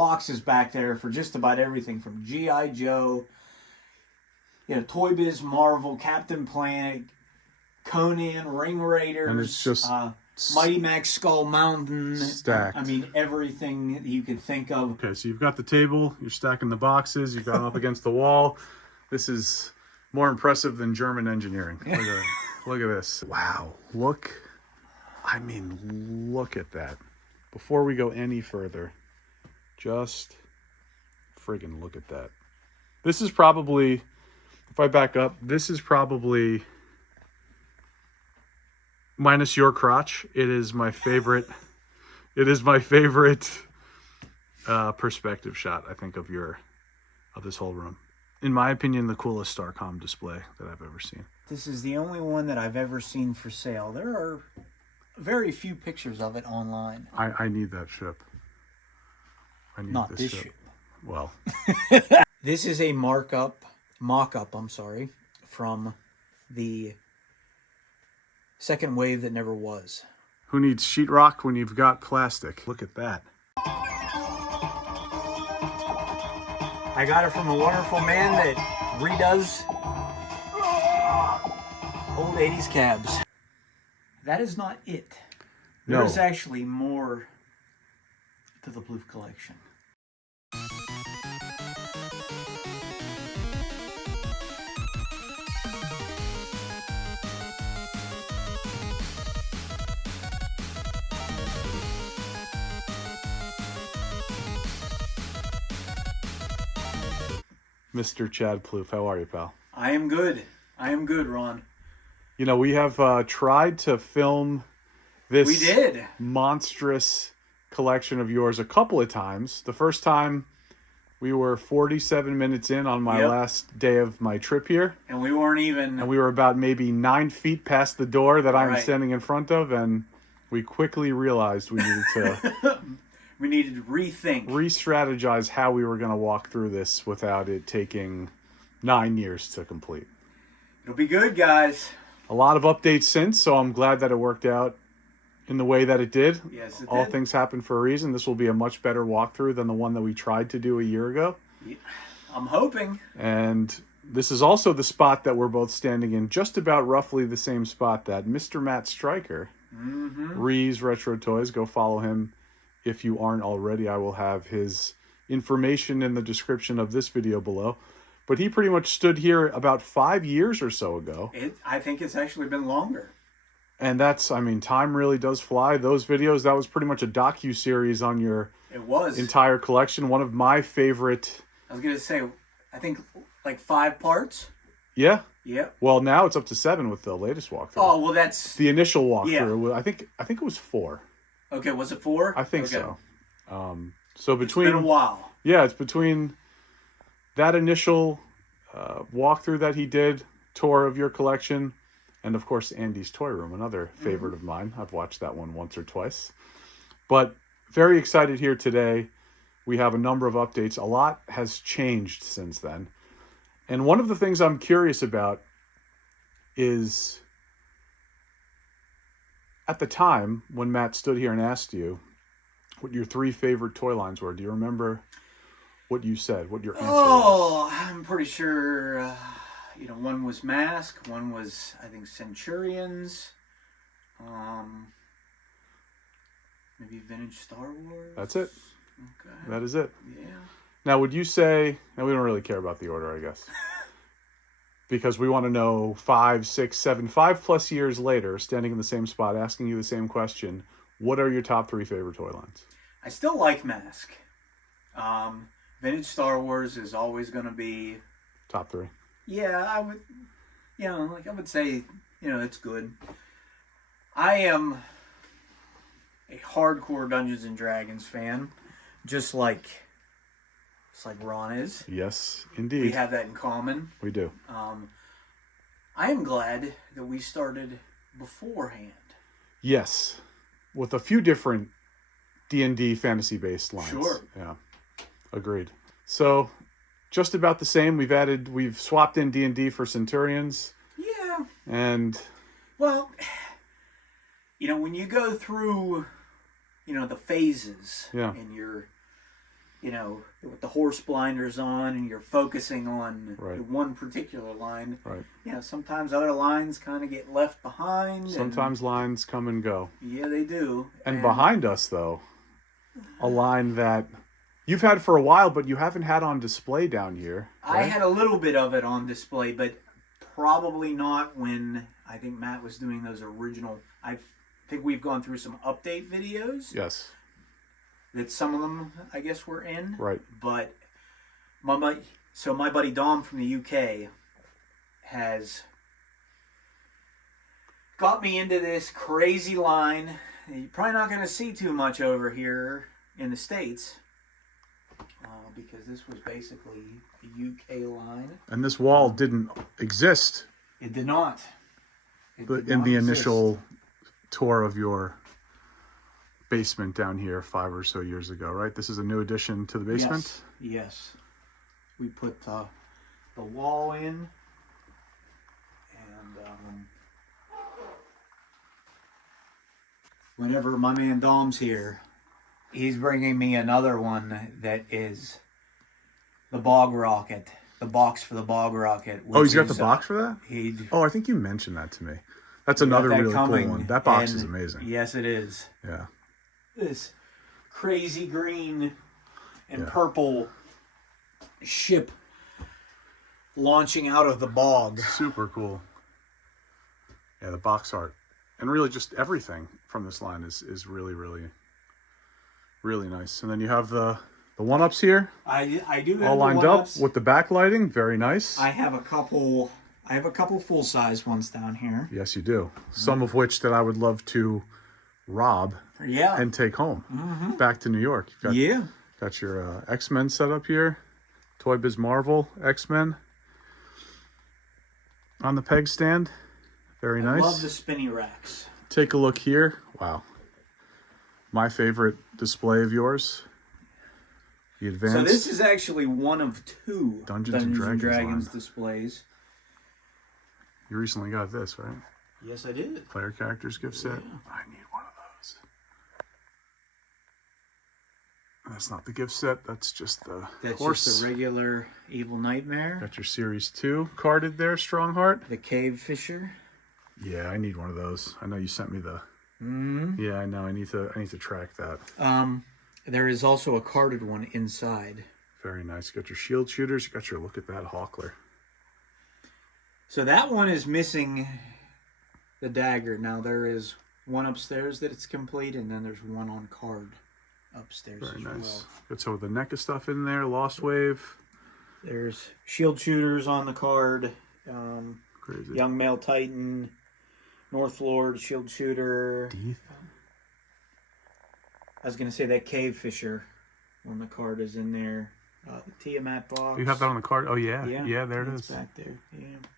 boxes back there for just about everything from G.I. Joe, Toy Biz, Marvel, Captain Planet, Conan, Ring Raiders, and it's just Mighty Max Skull Mountain. Stacked. I mean, everything that you could think of. Okay, so you've got the table, you're stacking the boxes, you've got them up against the wall. This is more impressive than German engineering. Look at this. Wow, look at that. Before we go any further, just friggin' look at that. This is probably, if I back up, this is probably, minus your crotch, it is my favorite perspective shot, I think, of this whole room. In my opinion, the coolest Starcom display that I've ever seen. This is the only one that I've ever seen for sale. There are very few pictures of it online. I need that ship. I need Not this ship. Well. This is a mock-up, from the second wave that never was. Who needs sheetrock when you've got plastic? Look at that. I got it from a wonderful man that redoes old 80s cabs. That is not it. No. There's actually more to the Ploof collection. Mr. Chad Ploof, how are you, pal? I am good, Ron. We have tried to film this monstrous collection of yours a couple of times. The first time, we were 47 minutes in on my last day of my trip here. And we weren't even... And we were about maybe 9 feet past the door that I'm standing in front of, and we quickly realized we needed to... We needed to rethink. Re-strategize how we were going to walk through this without it taking 9 years to complete. It'll be good, guys. A lot of updates since, so I'm glad that it worked out in the way that it did. Yes, All things happen for a reason. This will be a much better walkthrough than the one that we tried to do a year ago. Yeah, I'm hoping. And this is also the spot that we're both standing in, just about roughly the same spot that Mr. Matt Stryker, Ree's Retro Toys, go follow him. If you aren't already, I will have his information in the description of this video below. But he pretty much stood here about 5 years or so ago. I think it's actually been longer. And that's, time really does fly. Those videos, that was pretty much a docu-series on your entire collection. One of my favorite... I was going to say, I think like 5 parts. Yeah? Yeah. Well, now it's up to 7 with the latest walkthrough. Oh, well, that's... The initial walkthrough. Yeah. I think it was 4. Okay, was it 4? I think so. So between... It's been a while. Yeah, it's between that initial walkthrough that he did, tour of your collection, and of course Andy's Toy Room, another favorite of mine. I've watched that one once or twice. But very excited here today. We have a number of updates. A lot has changed since then. And one of the things I'm curious about is... At the time, when Matt stood here and asked you what your 3 favorite toy lines were, do you remember what you said, what your answer was? I'm pretty sure, one was Mask, one was, I think, Centurions, maybe Vintage Star Wars. That's it. Okay. That is it. Yeah. Now, would you say, and we don't really care about the order, I guess, because we want to know 5, 6, 7, 5+ years later, standing in the same spot, asking you the same question, what are your top 3 favorite toy lines? I still like Mask. Vintage Star Wars is always going to be... Top 3. Yeah, I would, I would say, it's good. I am a hardcore Dungeons & Dragons fan, just like Ron is. Yes, indeed. We have that in common. We do. I am glad that we started beforehand. Yes, with a few different D&D fantasy-based lines. Sure. Yeah, agreed. So, just about the same. We've swapped in D&D for Centurions. Yeah. And... Well, when you go through, the phases in you know, with the horse blinders on and you're focusing on Right. one particular line. Right. You know, sometimes other lines kind of get left behind. Sometimes lines come and go. Yeah, they do. And behind us, though, a line that you've had for a while, but you haven't had on display down here. Right? I had a little bit of it on display, but probably not when I think Matt was doing those original. I think we've gone through some update videos. Yes. That some of them, I guess, were in. Right. But my buddy Dom from the UK has got me into this crazy line. You're probably not going to see too much over here in the States because this was basically a UK line. And this wall didn't exist. It did not. But in the initial tour of your basement down here 5 or so years ago, right? This is a new addition to the basement? Yes. We put the wall in, and whenever my man Dom's here, he's bringing me another one that is the Bog Rocket, the box for the Bog Rocket. Oh, he's got the box for that? Oh, I think you mentioned that to me. That's another really cool one. That box is amazing. Yes, it is. Yeah. This crazy green and purple ship launching out of the bog. Super cool. Yeah, the box art. And really just everything from this line is really, really, really nice. And then you have the one-ups here. I do have all lined up with the backlighting. Very nice. I have a couple full-size ones down here. Yes, you do. Some of which that I would love to rob and take home back to New York. Got your X-Men set up here. Toy Biz Marvel X-Men on the peg stand. Very nice. I love the spinny racks. Take a look here. Wow. My favorite display of yours. The advanced. So this is actually one of two Dungeons and Dragons displays. You recently got this, right? Yes, I did. Player characters gift set. I need one of those. That's not the gift set. That's just the horse. Just the regular Evil Nightmare. Got your Series 2 carded there, Strongheart. The Cave Fisher. Yeah, I need one of those. I know you sent me the. Yeah, I know. I need to track that. There is also a carded one inside. Very nice. You got your shield shooters. You got your look at that Hawkler. So that one is missing the dagger. Now there is one upstairs that it's complete, and then there's one on card upstairs. Very nice. Well. Got some of the NECA stuff in there. Lost Wave. There's shield shooters on the card. Crazy. Young Male Titan, North Lord, shield shooter. I was gonna say that Cave Fisher on the card is in there. The Tiamat box. You have that on the card? Oh, yeah. Yeah, there it is. Back there.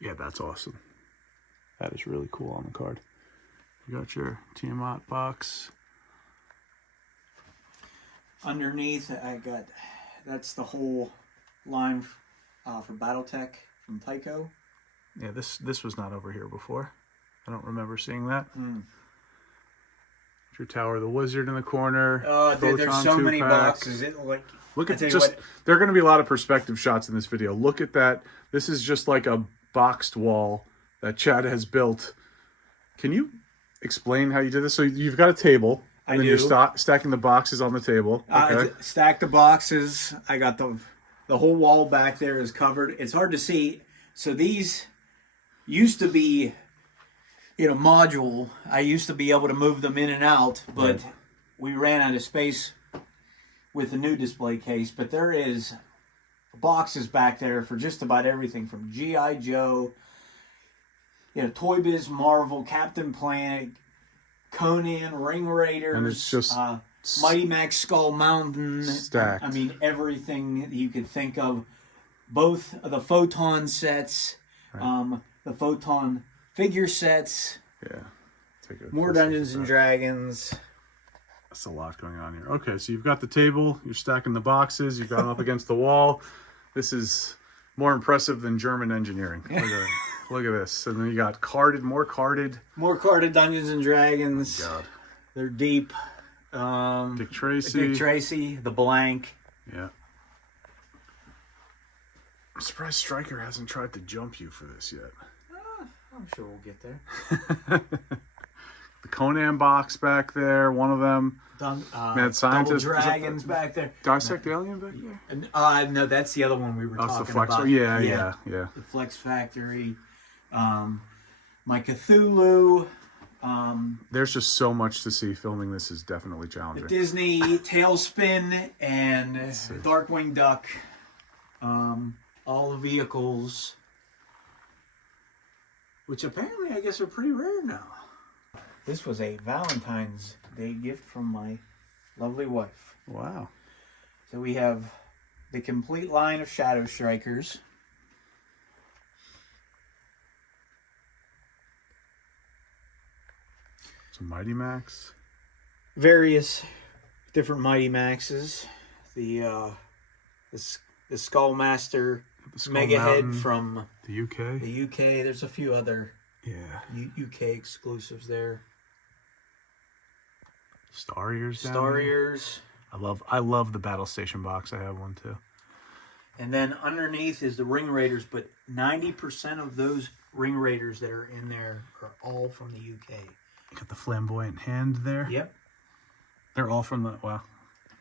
Yeah, that's awesome. That is really cool on the card. You got your Tiamat box. Underneath, that's the whole line for Battletech from Tycho. Yeah, this was not over here before. I don't remember seeing that. Your Tower of the Wizard in the corner. Oh, dude, there's so many boxes. Look at just. There are going to be a lot of perspective shots in this video. Look at that. This is just like a boxed wall that Chad has built. Can you explain how you did this? So you've got a table, and then you're stacking the boxes on the table. Okay. Stack the boxes. I got the whole wall back there is covered. It's hard to see. So these used to be module. I used to be able to move them in and out, but we ran out of space with the new display case. But there is boxes back there for just about everything from G.I. Joe, Toy Biz Marvel, Captain Planet, Conan, Ring Raiders, and it's just Mighty Max Skull Mountain. Stacked. I mean, everything that you could think of. Both the Photon sets, the Photon figure sets. Yeah. More Dungeons and Dragons. That's a lot going on here. Okay, so you've got the table. You're stacking the boxes. You've got them up against the wall. This is more impressive than German engineering. Look at this. And then you got more carded Dungeons and Dragons. Oh, God. They're deep. Dick Tracy. The blank. Yeah. I'm surprised Stryker hasn't tried to jump you for this yet. I'm sure we'll get there. The Conan box back there, one of them. Mad Scientist. Double Dragons back there. Dissect Alien back there? And, no, that's the other one we were That's talking the Flex. about. Yeah. The Flex Factory. My Cthulhu. There's just so much to see. Filming this is definitely The challenging. Disney Tailspin and Darkwing Duck. All the vehicles. Which apparently I guess are pretty rare now. This was a Valentine's Day gift from my lovely wife. Wow. So we have the complete line of Shadow Strikers. Some Mighty Max. Various different Mighty Maxes. The Skullmaster Mega Head from the UK. The UK. There's a few other UK exclusives there. Star Ears. Star Ears. I love the Battle Station box. I have one too. And then underneath is the Ring Raiders, but 90% of those Ring Raiders that are in there are all from the UK. You got the flamboyant hand there. Yep. They're all from the wow.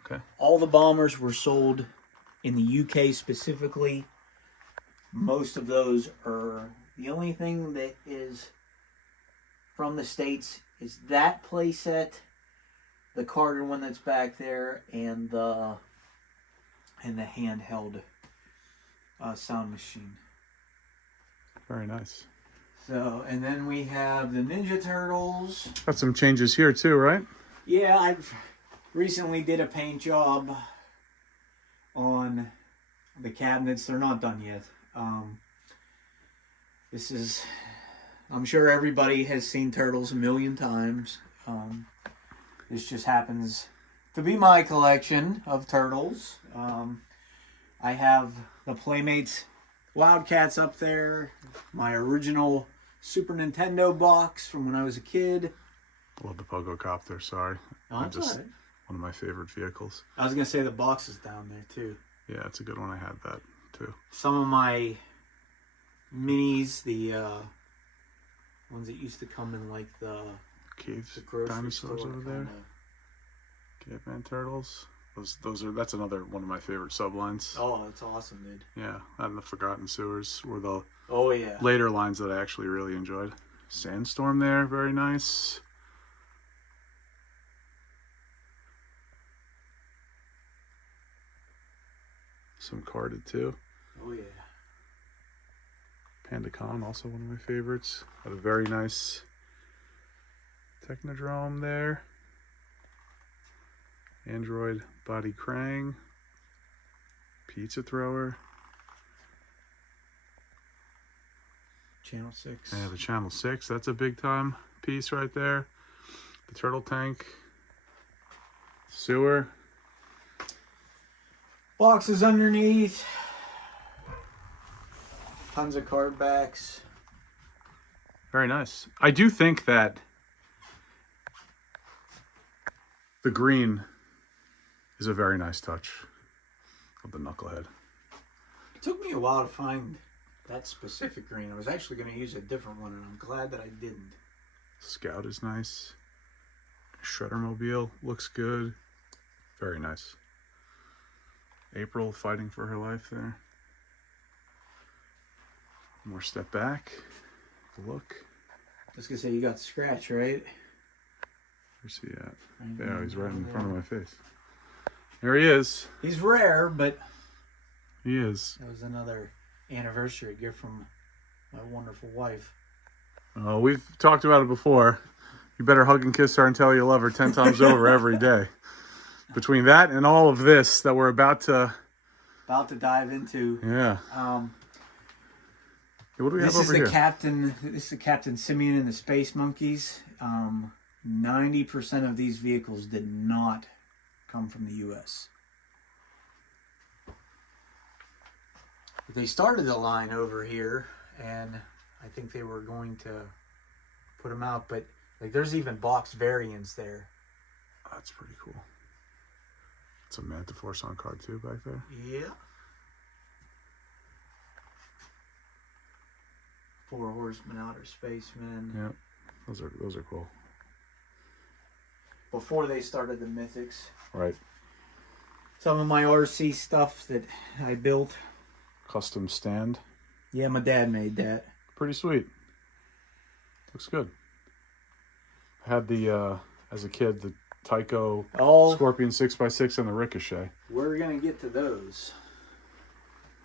Okay. All the bombers were sold in the UK specifically. Most of those are the only thing that is from the States is that playset, the Carter one that's back there, and the handheld sound machine. Very nice. So, and then we have the Ninja Turtles. Got some changes here too, right? Yeah, I recently did a paint job on the cabinets. They're not done yet. This is, I'm sure everybody has seen Turtles a million times. This just happens to be my collection of Turtles. I have the Playmates Wildcats up there. My original Super Nintendo box from when I was a kid. I love the Pogo Copter, sorry. Oh, that's all right. One of my favorite vehicles. I was going to say the box is down there too. Yeah, it's a good one. I had that too. Some of my minis, the ones that used to come in like the Caves, grocery dinosaurs store over there. Caveman Turtles. Those are that's another one of my favorite sublines. Oh, that's awesome, dude. Yeah, and the Forgotten Sewers were the yeah later lines that I actually really enjoyed. Sandstorm there, very nice. Some carded too. Oh yeah. Pandacon, also one of my favorites. Had a very nice Technodrome there. Android Body Krang. Pizza Thrower. Channel 6. Yeah, the Channel 6. That's a big time piece right there. The Turtle Tank. Sewer. Boxes underneath. Tons of card backs. Very nice. I do think that the green is a very nice touch of the Knucklehead. It took me a while to find that specific green. I was actually going to use a different one, and I'm glad that I didn't. Scout is nice. Shreddermobile looks good. Very nice. April fighting for her life there. More step back. Look. I was going to say, you got the scratch, right? Where's he at? Right Yeah, he's right in there. front of my face. There he is. He's rare, but He is. that was another anniversary gift from my wonderful wife. We've talked about it before. You better hug and kiss her and tell you love her 10 times over every day. Between that and all of this that we're about to dive into. Yeah. What do we have This is over the here? captain. This is the Captain Simeon and the Space Monkeys. 90% of these vehicles did not come from the U.S. They started the line over here, and I think they were going to put them out. But like, there's even box variants there. That's pretty cool. It's a Manta Force on card too back there. Yeah. 4 Horsemen, Outer Spacemen. Yeah, those are cool. Before they started the Mythics. Right. Some of my RC stuff that I built. Custom stand. Yeah, my dad made that. Pretty sweet. Looks good. I had the, as a kid, the Tycho Scorpion 6x6 and the Ricochet. We're going to get to those.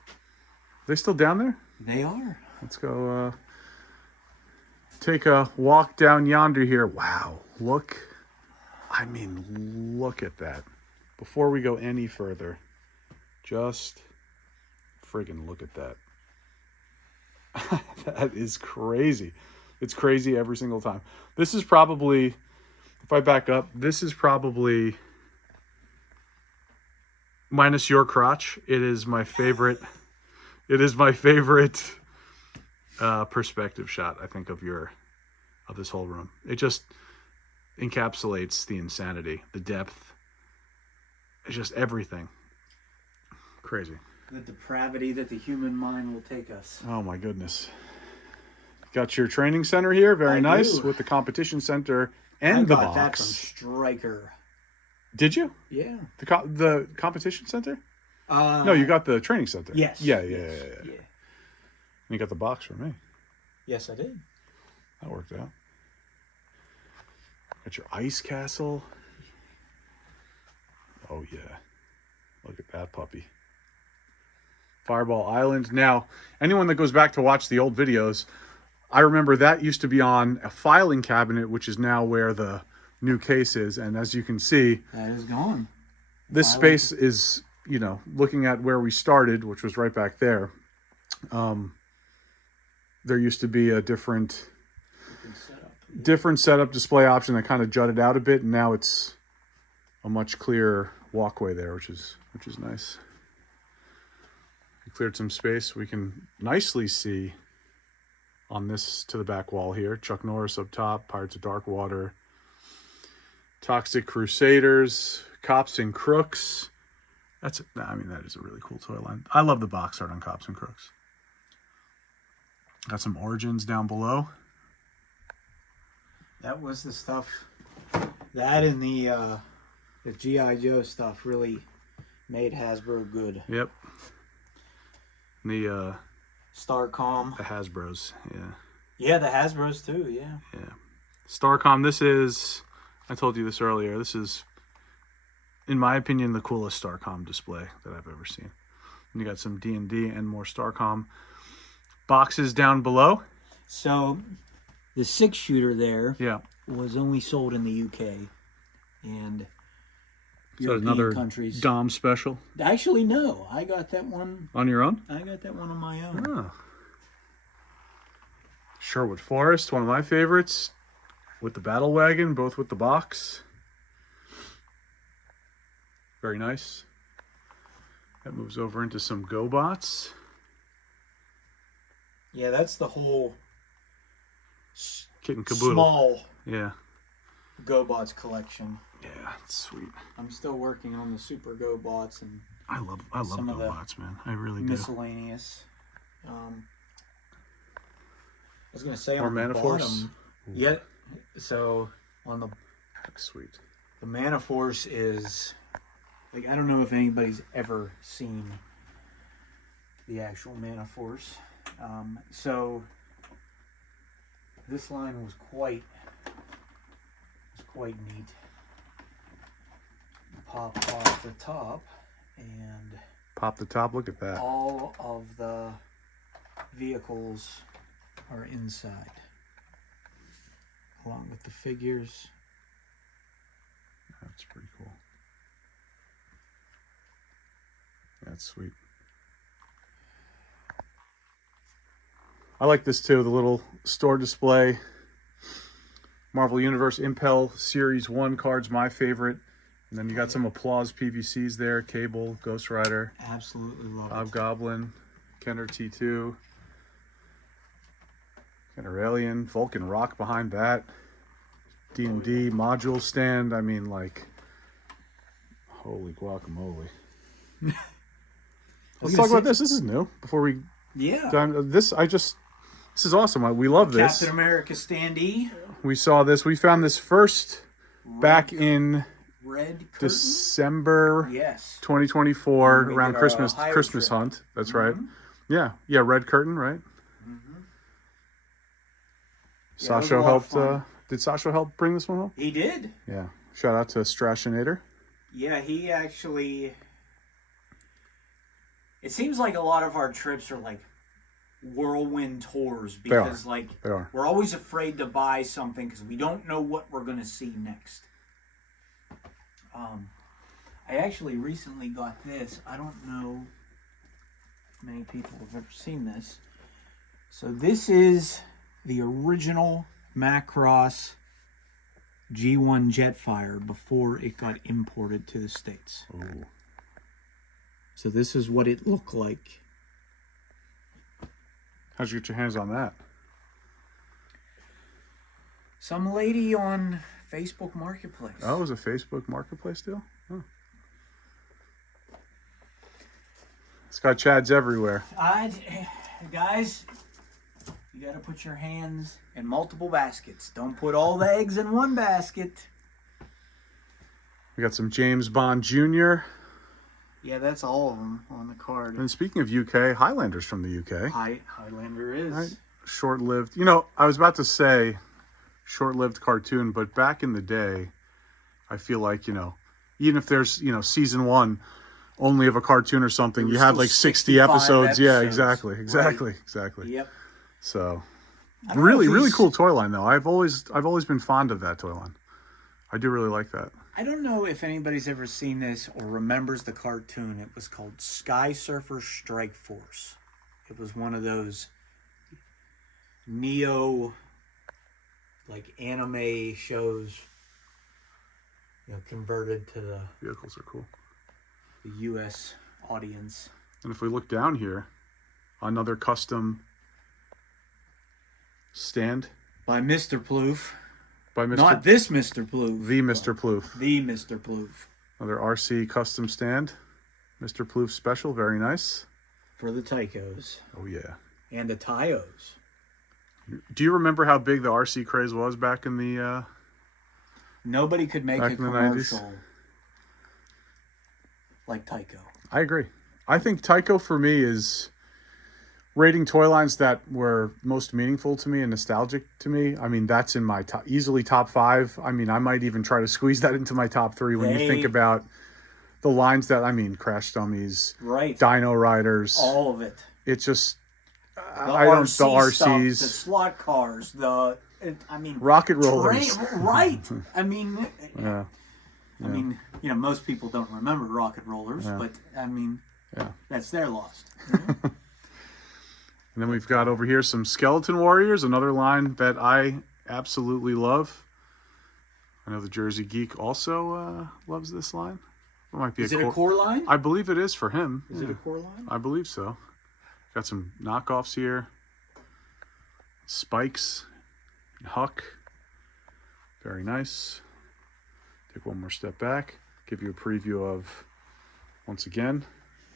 Are they still down there? They are. Let's go take a walk down yonder here. Wow. Look at that. Before we go any further, just friggin' look at that. That is crazy. It's crazy every single time. This is probably, if I back up, this is probably, minus your crotch, it is my favorite. It is my favorite perspective shot, I think, of this whole room. It just encapsulates the insanity, the depth. It's just everything. Crazy. The depravity that the human mind will take us. Oh my goodness. Got your training center here. Very nice. Do. With the competition center and the box. I got that from Stryker. Did you? Yeah. The competition center? No, you got the training center. Yes. Yeah. Yeah. You got the box for me. Yes, I did. That worked out. Got your ice castle. Oh, yeah. Look at that puppy. Fireball Island. Now, anyone that goes back to watch the old videos, I remember that used to be on a filing cabinet, which is now where the new case is. And as you can see, that is gone. This space is, looking at where we started, which was right back there. There used to be a different setup display option that kind of jutted out a bit, and now it's a much clearer walkway there, which is nice. We cleared some space. We can nicely see on this to the back wall here, Chuck Norris up top, Pirates of Dark Water, Toxic Crusaders, Cops and Crooks. That is a really cool toy line. I love the box art on Cops and Crooks. Got some Origins down below. That was the stuff. That and the G.I. Joe stuff really made Hasbro good. Yep. The Starcom. The Hasbros, yeah. Yeah, the Hasbros too, yeah. Yeah. Starcom, this is, I told you this earlier, this is, in my opinion, the coolest Starcom display that I've ever seen. And you got some D&D and more Starcom boxes down below. So, the 6-shooter there yeah. was only sold in the UK. And so another countries. Dom special? Actually, no. I got that one. On your own? I got that one on my own. Oh. Sherwood Forest, one of my favorites. With the battle wagon, both with the box. Very nice. That moves over into some GoBots. Yeah, that's the whole Kit and caboodle. Small yeah. GoBots collection. Yeah, it's sweet. I'm still working on the Super GoBots and I love GoBots, man. I really do. Miscellaneous. I was gonna say more on the Mana bottom. Force. Yeah. So on the sweet. The Mana Force is like, I don't know if anybody's ever seen the actual Mana Force. So this line was quite neat. Pop off the top and pop the top. Look at that. All of the vehicles are inside, along with the figures. That's pretty cool. That's sweet. I like this too, the little store display. Marvel Universe Impel Series 1 cards, my favorite. And then you got some Applause PVCs there. Cable, Ghost Rider. Absolutely love it. Hobgoblin, Kenner T2. Kenner Alien, Vulcan Rock behind that. D&D module stand. I mean, like, Holy guacamole. Let's talk about this. This is new. Before we... Yeah. This is awesome. We love this. Captain America standee. We saw this. We found this first back in Red curtain? December Yes. 2024 around Christmas trip. hunt. That's right. Yeah. Yeah, red curtain, right? Sasha helped did Sasha help bring this one home? He did. Yeah. Shout out to Strashinator. Yeah, he actually... It seems like a lot of our trips are like whirlwind tours because they are. We're always afraid to buy something because we don't know what we're going to see next. I actually recently got this. I don't know if many people have ever seen this. So this is the original Macross G1 Jetfire before it got imported to the States. Ooh. So this is what it looked like. How'd you get your hands on that? Some lady on Facebook Marketplace. Oh, it was a Facebook Marketplace deal? Oh. It's got Chads everywhere. Guys, you got to put your hands in multiple baskets. Don't put all the eggs in one basket. We got some James Bond Jr. Yeah, that's all of them on the card. And speaking of UK, Highlander's from the UK. Highlander is. Right. Short-lived. You know, I was about to say short-lived cartoon, but back in the day, I feel like, you know, even if there's, you know, season 1 only of a cartoon or something, you had like 60 episodes. Yeah, exactly. Exactly. Yep. So, really cool toy line though. I've always been fond of that toy line. I do really like that. I don't know if anybody's ever seen this or remembers the cartoon. It was called Sky Surfer Strike Force. It was one of those neo, like, anime shows, you know, converted to the Vehicles are cool. The U.S. audience. And if we look down here, another custom stand by Mr. Ploof. By Mr. Not this Mr. Ploof. The Mr. Ploof. The Mr. Ploof. Another RC custom stand. Mr. Ploof special. Very nice. For the Tychos. Oh, yeah. And the Tyos. Do you remember how big the RC craze was back in the... Nobody could make a commercial like Tycho. I agree. I think Tycho for me is... rating toy lines that were most meaningful to me and nostalgic to me. I mean, that's in my easily top 5. I mean, I might even try to squeeze that into my top 3 when you think about the lines that, I mean, Crash Dummies, right? Dino Riders, all of it. It's just, the RCs, stuff, the slot cars, rocket rollers, right? I mean, yeah. I mean, you know, most people don't remember rocket rollers, but I mean, that's their lost. You know? And then we've got over here some Skeleton Warriors, another line that I absolutely love. I know the Jersey Geek also loves this line. It might be a core line? I believe it is for him. Is it a core line? I believe so. Got some knockoffs here. Spikes. Huck. Very nice. Take one more step back. Give you a preview of, once again,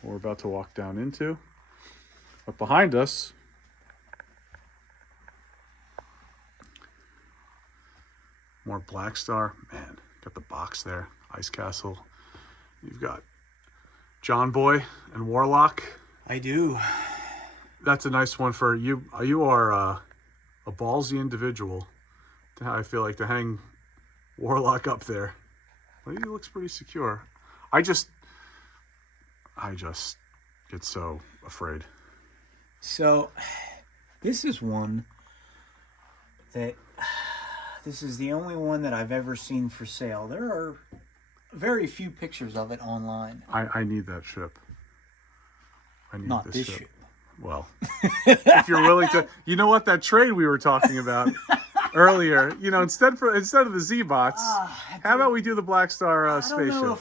what we're about to walk down into. But behind us, more Black Star. Man, got the box there. Ice Castle. You've got John Boy and Warlock. I do. That's a nice one for you. You are a ballsy individual. I feel like to hang Warlock up there. But he looks pretty secure. I just get so afraid. So, this is one that, this is the only one that I've ever seen for sale. There are very few pictures of it online. I need that ship. I need Not this ship. Well, if you're willing to, you know what, that trade we were talking about earlier, you know, instead of the Z-Bots, how about we do the Black Star spaceship?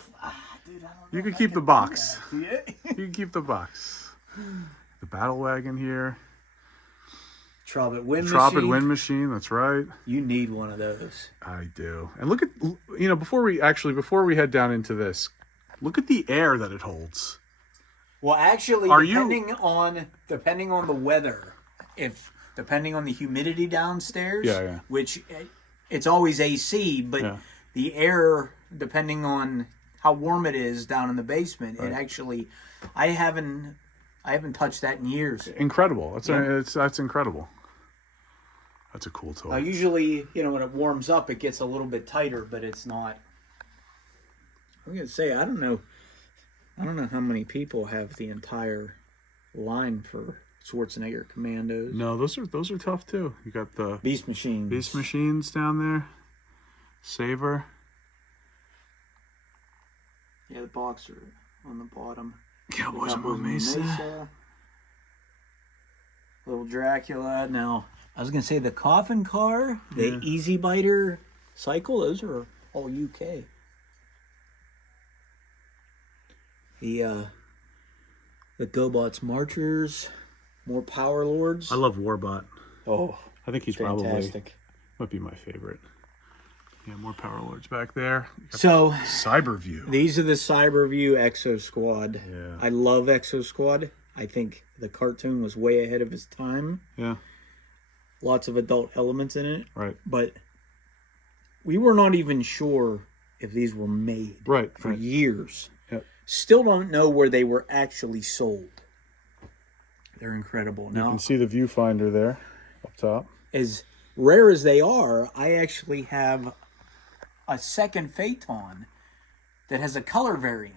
You can keep the box. You can keep the box. The battle wagon here. Trobbit wind machine, that's right. You need one of those. I do. And look at, you know, before we head down into this, Look at the air that it holds. Well, actually, Are depending on the weather, depending on the humidity downstairs, Yeah. which it's always AC, but Yeah. the air, depending on how warm it is down in the basement, Right. it actually, I haven't touched that in years. Incredible. That's Yep. that's incredible. That's a cool toy. Usually, when it warms up, it gets a little bit tighter, but it's not. I'm gonna say I don't know how many people have the entire line for Schwarzenegger Commandos. No, those are tough too. You got the Beast Machines down there. Saber. Yeah, the boxer on the bottom. Cowboys and Cowboys Mesa. Little Dracula. Now, I was gonna say the coffin car, the Yeah. Easy Biter cycle. Those are all UK. The GoBots Marchers, more Power Lords. I love Warbot. Oh, I think he's fantastic. probably might be my favorite. Yeah, more Power Lords back there. So Cyberview. these are the Cyberview Exo Squad. Yeah. I love Exo Squad. I think the cartoon was way ahead of its time. Yeah. Lots of adult elements in it. Right. But we were not even sure if these were made Right. for right. years. Yep. Still don't know where they were actually sold. They're incredible. You Now, can see the viewfinder there up top. as rare as they are, I actually have a second Phaeton that has a color variant.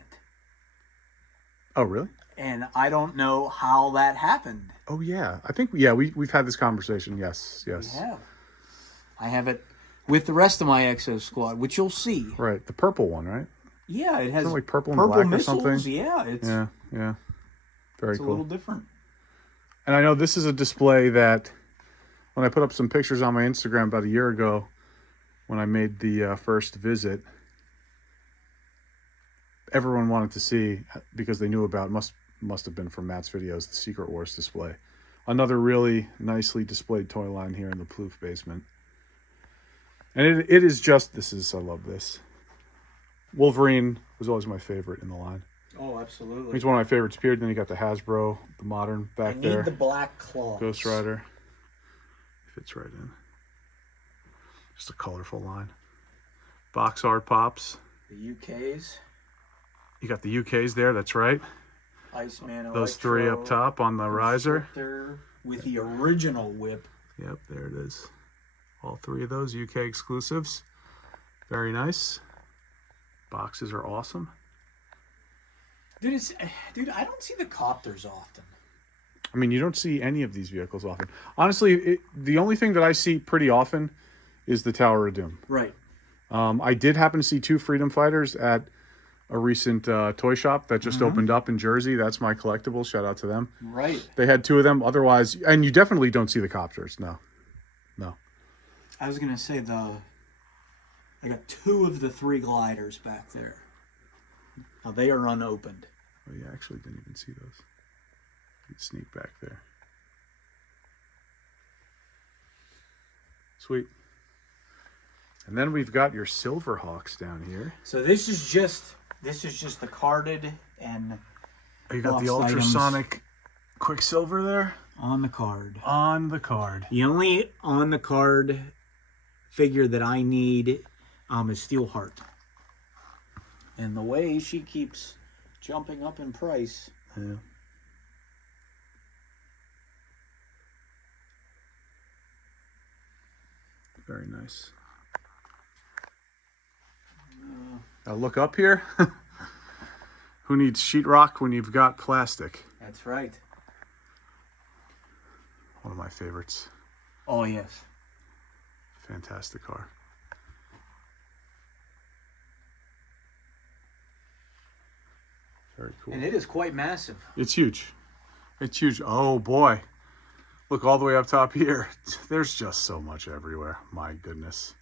Oh, really? And I don't know how that happened. Oh, yeah. I think we've had this conversation. Yes. Yeah. I have it with the rest of my Exo Squad, which you'll see. Right. The purple one, right? Yeah, it has Isn't it like purple and black missiles. or something? Yeah, it's Yeah. Very a cool. little different. And I know this is a display that when I put up some pictures on my Instagram about a year ago, when I made the first visit, everyone wanted to see because they knew about must have been from Matt's videos, the Secret Wars display. Another really nicely displayed toy line here in the Ploof basement. And it is just, I love this. Wolverine was always my favorite in the line. Oh, absolutely. He's one of my favorites, period. Then you got the Hasbro, the modern back I there. need the black claws. Ghost Rider. Fits right in. Just a colorful line. Box art pops. The UKs. You got the UKs there, that's right. Iceman, Those three up top on the riser. Constrictor with the original whip. Yep, there it is. All three of those UK exclusives. Very nice. Boxes are awesome. Dude, I don't see the copters often. I mean, you don't see any of these vehicles often. Honestly, the only thing that I see pretty often is the Tower of Doom. Right. I did happen to see two Freedom Fighters at a recent toy shop that just opened up in Jersey. That's my collectible. Shout out to them. Right. They had two of them. Otherwise, and you definitely don't see the copters. No. I was gonna say I got two of the three gliders back there. Now they are unopened. Oh, yeah, actually didn't even see those. You can sneak back there. Sweet. And then we've got your Silverhawks down here. So this is just the carded and Oh, you got the boxed ultrasonic Quicksilver there on the card. on the card. The only on the card figure that I need is Steelheart. And the way she keeps jumping up in price. Yeah. Very nice. Now look up here. Who needs sheetrock when you've got plastic? That's right. One of my favorites. Oh, yes. Fantastic car. Very cool. And it is quite massive. It's huge. It's huge. Oh boy. Look all the way up top here. There's just so much everywhere. My goodness.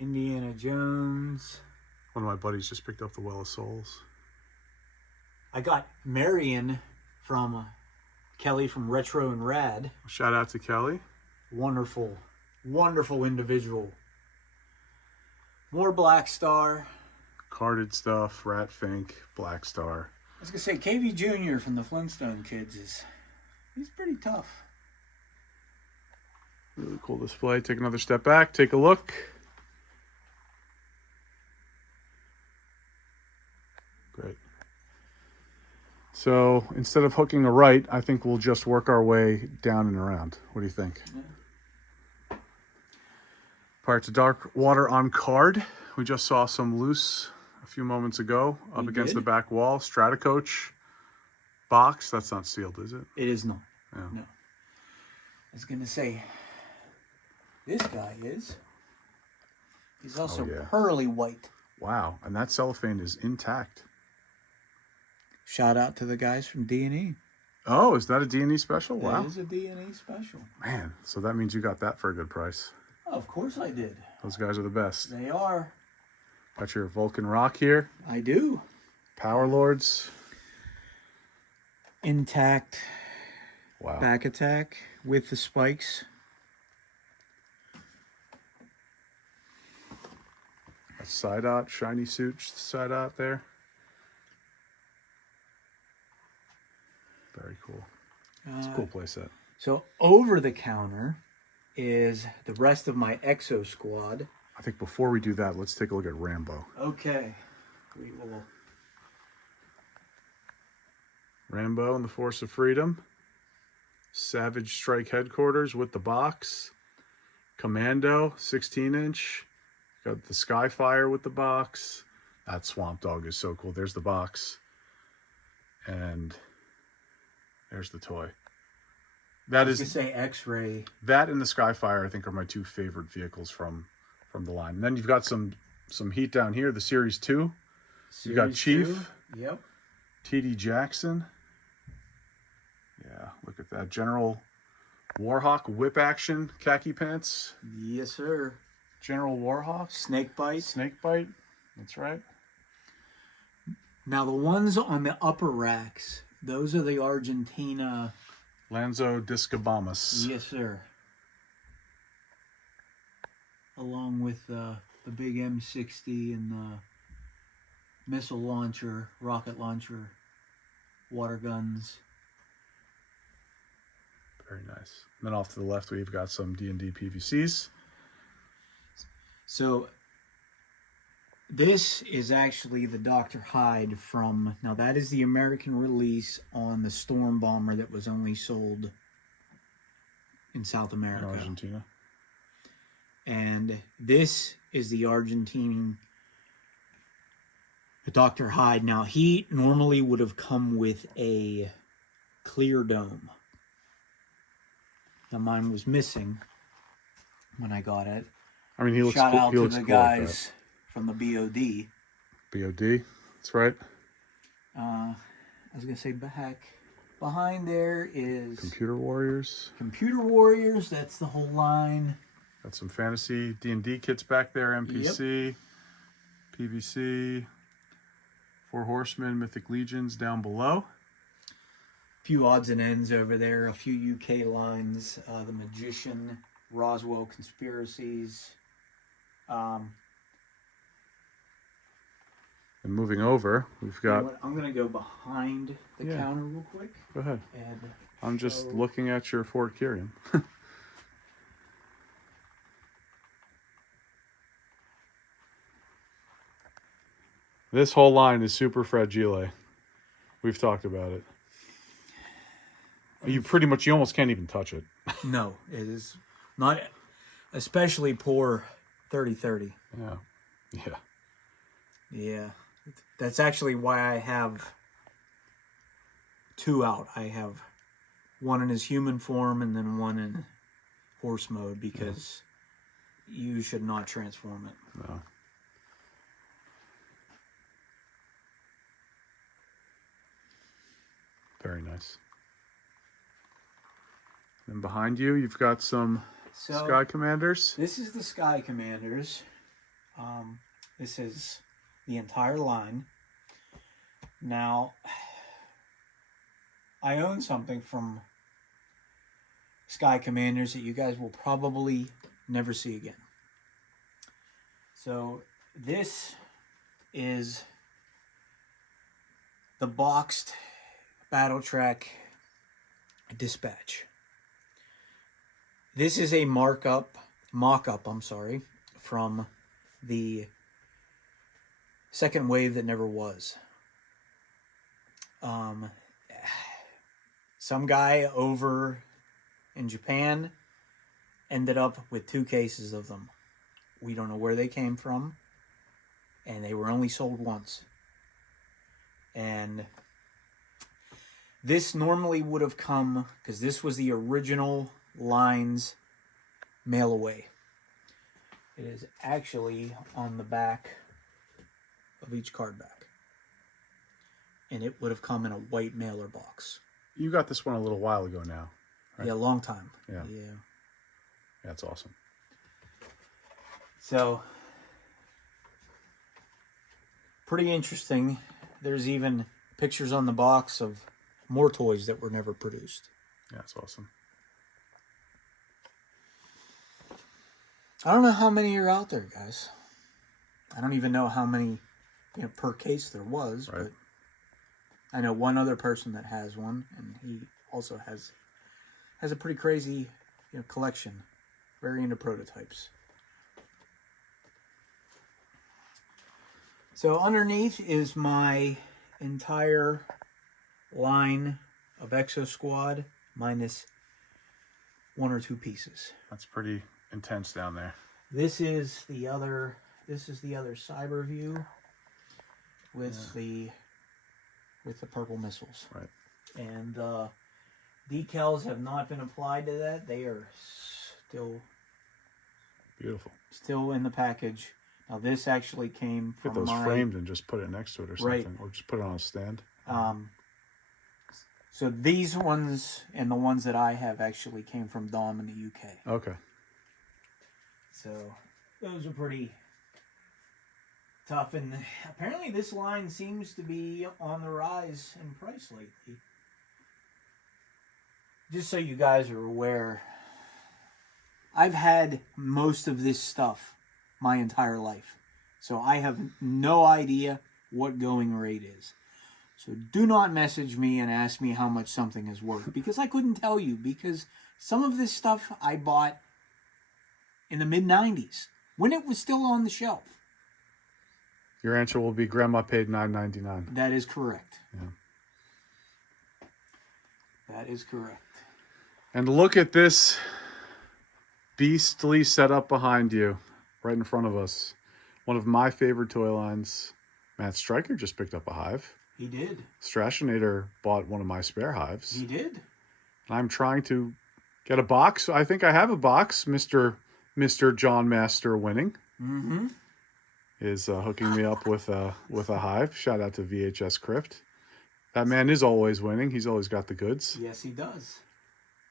Indiana Jones. One of my buddies just picked up the Well of Souls. I got Marion from Kelly from Retro and Rad. Shout out to Kelly. Wonderful, wonderful individual. More Black Star. Carded stuff, Rat Fink, Black Star. I was going to say, KV Jr. from the Flintstone Kids he's pretty tough. Really cool display. Take another step back. Take a look. Great. So instead of hooking a right, I think we'll just work our way down and around. What do you think? Yeah. Prior to dark water on card, we just saw some loose a few moments ago up against the back wall. Stratacoach box. That's not sealed, is it? It is not. Yeah. No. I was going to say, this guy is. He's also pearly white. Wow. And that cellophane is intact. Shout out to the guys from D&E. Oh, is that a D&E special? Wow. That is a D&E special. Man, so that means you got that for a good price. Oh, of course I did. Those guys are the best. They are. Got your Vulcan Rock here. I do. Power Lords. Intact. Wow. Back attack with the spikes. A side out, shiny suit side out there. Very cool. It's a cool playset. So over the counter is the rest of my Exo squad. I think before we do that, let's take a look at Rambo. Okay. We will. Rambo and the Force of Freedom. Savage Strike Headquarters with the box. Commando, 16-inch. Got the Skyfire with the box. That Swamp Dog is so cool. There's the box. And there's the toy. That is. You say X-Ray. That and the Skyfire, I think, are my two favorite vehicles from the line. And then you've got some heat down here. The Series 2. You got Chief. 2. Yep. T.D. Jackson. Yeah, look at that. General Warhawk whip action khaki pants. Yes, sir. General Warhawk. Snakebite. Snakebite. That's right. Now the ones on the upper racks, those are the Argentina. Lanzo Discabamus. Yes, sir. Along with the big M60 and the missile launcher, rocket launcher, water guns. Very nice. And then off to the left, we've got some D&D PVCs. So this is actually the Dr. Hyde from, now that is the American release on the Storm Bomber that was only sold in South America. In Argentina. And this is the Argentine Dr. Hyde. Now, he normally would have come with a clear dome. Now, mine was missing when I got it. I mean, he looks Shout cool. out He to looks the cool guys from the BOD. BOD, that's right. I was going to say back. Behind there is Computer Warriors. Computer Warriors. That's the whole line. Got some fantasy D&D kits back there. MPC, PVC, Four Horsemen, Mythic Legions down below. Few odds and ends over there. A few UK lines. The Magician, Roswell Conspiracies. And moving over, we've got... You know what? I'm going to go behind the counter real quick. Go ahead. And I'm just looking at your Fort Curium. This whole line is super fragile. We've talked about it. You almost can't even touch it. no, it is not, especially poor 3030. Yeah. Yeah. Yeah. That's actually why I have two out. I have one in his human form and then one in horse mode because you should not transform it. No. Very nice. And behind you, you've got some Sky Commanders. This is the Sky Commanders. This is the entire line. Now, I own something from Sky Commanders that you guys will probably never see again. So, this is the boxed Battle Track Dispatch. This is a mock-up, from the second wave that never was. Some guy over in Japan ended up with 2 cases of them. We don't know where they came from, and they were only sold once. And this normally would have come, because this was the original lines mail away. It is actually on the back of each card back. And it would have come in a white mailer box. You got this one a little while ago now, right? Yeah, a long time. Yeah. Yeah. That's awesome. So, pretty interesting. There's even pictures on the box of more toys that were never produced. Yeah, that's awesome. I don't know how many are out there, guys. I don't even know how many, per case there was, Right. but I know one other person that has one, and he also has a pretty crazy, collection. Very into prototypes. So underneath is my entire line of Exo Squad minus 1 or 2 pieces. That's pretty intense down there. This is the other cyber view with the purple missiles. Right. And decals have not been applied to that. They are Beautiful. still in the package. Now this actually came from Get those framed and just put it next to it or something. Right. Or just put it on a stand. So these ones and the ones that I have actually came from Dom in the UK. Okay. So those are pretty tough. And apparently this line seems to be on the rise in price lately. Just so you guys are aware, I've had most of this stuff my entire life. So I have no idea what going rate is. So do not message me and ask me how much something is worth, because I couldn't tell you, because some of this stuff I bought in the mid-90s when it was still on the shelf. Your answer will be Grandma paid $9.99. That is correct. Yeah. That is correct. And look at this beastly setup behind you, right in front of us. One of my favorite toy lines. Matt Stryker just picked up a hive. He did. Strashinator bought one of my spare hives. He did. And I'm trying to get a box. I think I have a box. Mr. John Master winning is hooking me up with a hive. Shout out to VHS Crypt. That man is always winning. He's always got the goods. Yes, he does.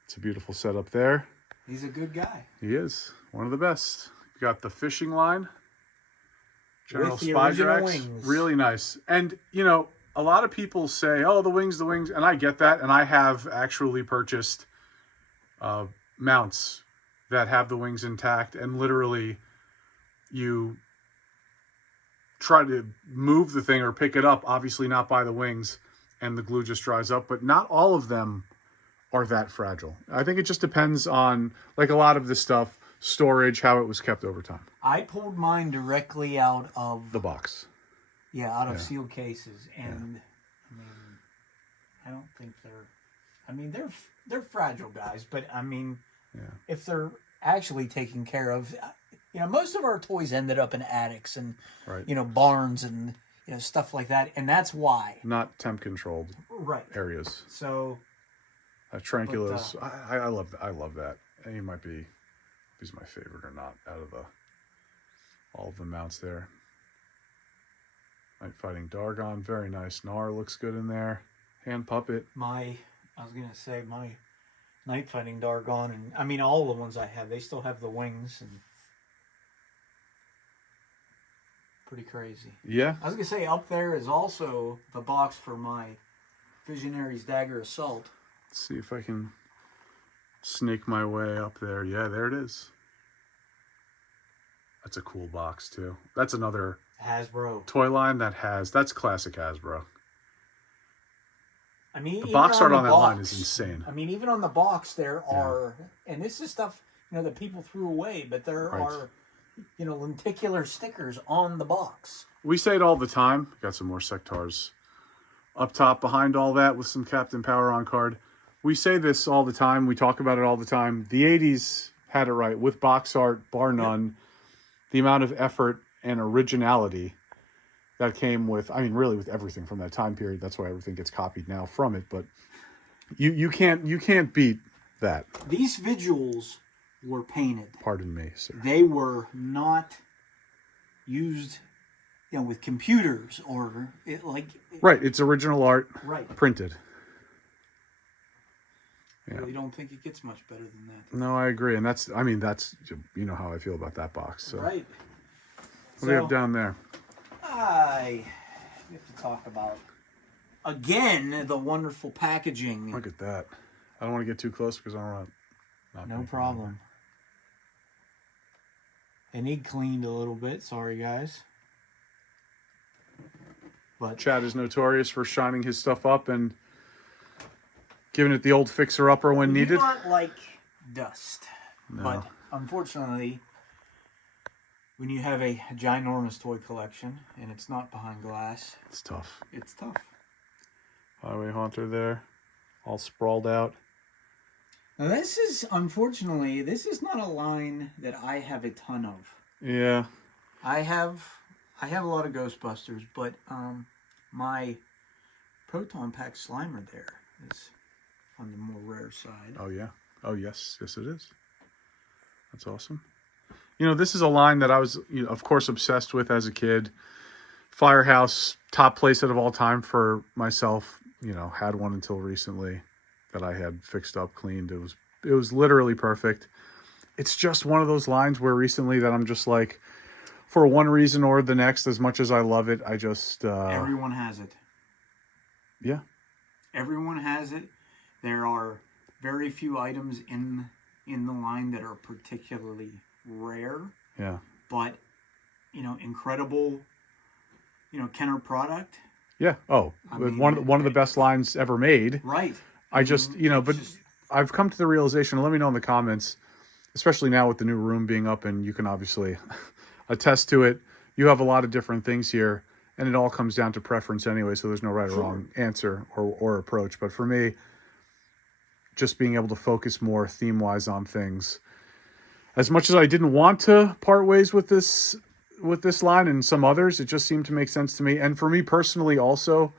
It's a beautiful setup there. He's a good guy. He is one of the best. You got the fishing line. General With the Spy original Drax. wings. Really nice. And, a lot of people say, oh, the wings. And I get that. And I have actually purchased mounts that have the wings intact. And literally, you try to move the thing or pick it up. Obviously not by the wings. And the glue just dries up. But not all of them are that fragile. I think it just depends on, like a lot of this stuff, storage, how it was kept over time. I pulled mine directly out of The box. out of sealed cases, and I don't think they're fragile guys, but if they're actually taken care of, most of our toys ended up in attics and Right. Barns and stuff like that, and that's why. Not temp controlled Right. areas. So Tranquilas. I love that. He might be, if he's my favorite or not, out of all of the mounts there. Night Fighting Dargon, very nice. Nar looks good in there. Hand puppet. my Night Fighting Dargon, and all the ones I have, they still have the wings, and pretty crazy. Yeah. I was gonna say up there is also the box for my Visionary's Dagger Assault. Let's see if I can snake my way up there. Yeah, there it is. That's a cool box too. That's another Hasbro. toy line that's classic Hasbro. I mean, The even box art the on that line is box, insane. I mean, even on the box, there are, and this is stuff, that people threw away, but there are, lenticular stickers on the box. We say it all the time. Got some more Sectars up top behind all that with some Captain Power on card. We say this all the time. We talk about it all the time. The 80s had it right with box art, bar none. The amount of effort and originality that came with, I mean, really with everything from that time period. That's why everything gets copied now from it. But you can't beat that. These visuals were painted. Pardon me, sir. They were not used, with computers or Right, it's original art, right, printed. I really don't think it gets much better than that. No, I agree, and that's you know how I feel about that box. So. Right. What do we have down there? We have to talk about again the wonderful packaging. Look at that. I don't want to get too close because I don't want to. No problem. They need cleaned a little bit. Sorry, guys. But Chad is notorious for shining his stuff up and giving it the old fixer-upper when needed. do not like dust. No. But unfortunately, when you have a ginormous toy collection and it's not behind glass, It's tough. it's tough. Highway Haunter there, all sprawled out. Now this is, unfortunately, this is not a line that I have a ton of. Yeah. I have a lot of Ghostbusters, but my Proton Pack Slimer there is on the more rare side. Oh, yeah. Oh, yes. Yes, it is. That's awesome. This is a line that I was, of course, obsessed with as a kid. Firehouse, top playset of all time for myself. Had one until recently that I had fixed up, cleaned. It was literally perfect. It's just one of those lines where recently that I'm just like, for one reason or the next, as much as I love it, I just... Everyone has it. Yeah. Everyone has it. There are very few items in the line that are particularly rare. Yeah. But, incredible, Kenner product. Yeah. Oh, one of the best lines ever made. Right. I just, I've come to the realization, let me know in the comments, especially now with the new room being up and you can obviously attest to it. You have a lot of different things here and it all comes down to preference anyway. So there's no right or wrong answer or approach. But for me, just being able to focus more theme wise on things, as much as I didn't want to part ways with this line and some others, it just seemed to make sense to me. And for me personally also,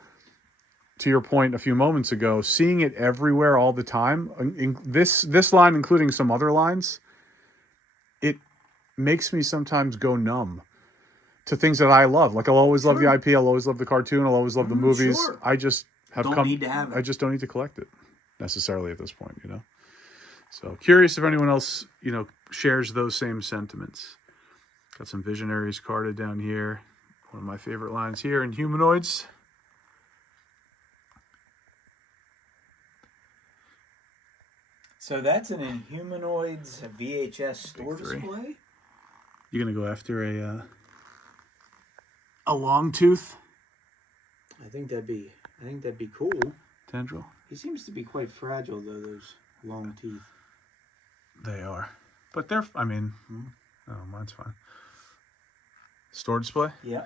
to your point a few moments ago, seeing it everywhere all the time, this line, including some other lines, it makes me sometimes go numb to things that I love. Like I'll always love the IP, I'll always love the cartoon, I'll always love the movies. Sure. I just need to have it. I just don't need to collect it necessarily at this point, So curious if anyone else, shares those same sentiments. Got some Visionaries carded down here. One of my favorite lines here in Humanoids. So that's an Inhumanoids VHS store Big 3. display? You gonna go after a long tooth I think that'd be cool. tendril? He seems to be quite fragile though, those long teeth. They are. But they're, oh, mine's fine. Store display? Yeah.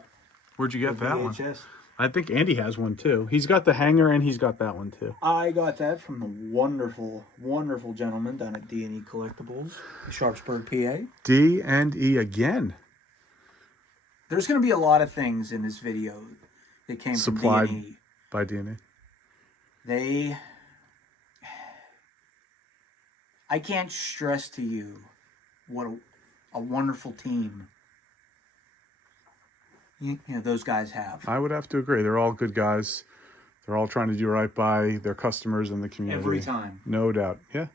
Where'd you get that one? VHS. I think Andy has one too. He's got the hanger and he's got that one too. I got that from the wonderful, wonderful gentleman down at D&E Collectibles, Sharpsburg, PA. D&E again. There's going to be a lot of things in this video that came Supplied from D&E. by D&E. I can't stress to you what a wonderful team those guys have. I would have to agree. They're all good guys. They're all trying to do right by their customers and the community. Every time. No doubt. Yeah.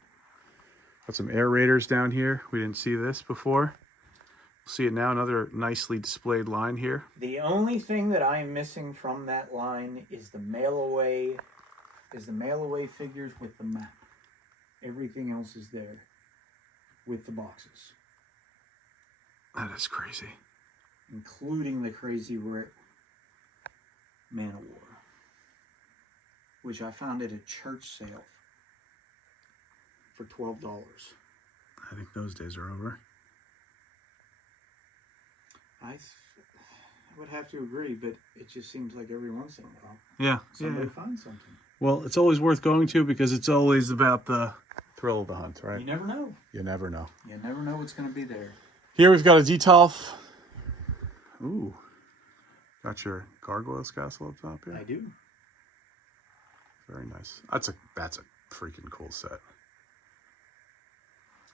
Got some air raiders down here. We didn't see this before. We'll see it now. Another nicely displayed line here. The only thing that I am missing from that line is the mail away figures with the map. Everything else is there with the boxes. That is crazy. including the Crazy Rare Man of War, which I found at a church sale for $12. I think those days are over. I would have to agree, but it just seems like every once in a while Yeah. somebody finds something. Well, it's always worth going to because it's always about the thrill of the hunt, right? You never know. You never know. You never know what's going to be there. Here we've got a Detolf. Ooh. Got your Gargoyles Castle up top here. I do. Very nice. That's a freaking cool set.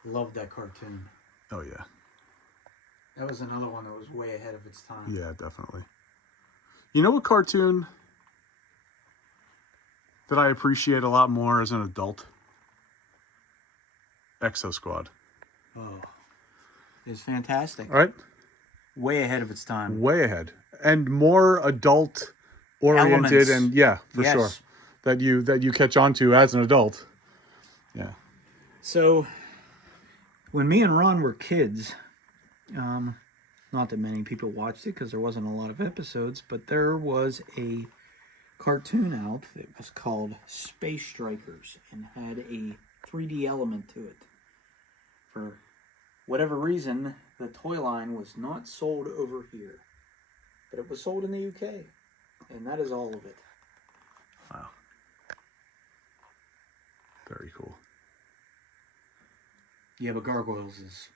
Love that cartoon. Oh yeah. That was another one that was way ahead of its time. Yeah, definitely. You know what cartoon that I appreciate a lot more as an adult? Exo Squad. Oh. It's fantastic. Right? Way ahead of its time. Way ahead. And more adult oriented. Elements. And yeah, for Yes. sure. That you catch on to as an adult. Yeah. So, when me and Ron were kids, not that many people watched it because there wasn't a lot of episodes, but there was a cartoon out that was called Space Strikers and had a 3D element to it. For whatever reason, the toy line was not sold over here, but it was sold in the UK, and that is all of it. Wow. Very cool. Yeah, but Gargoyles is...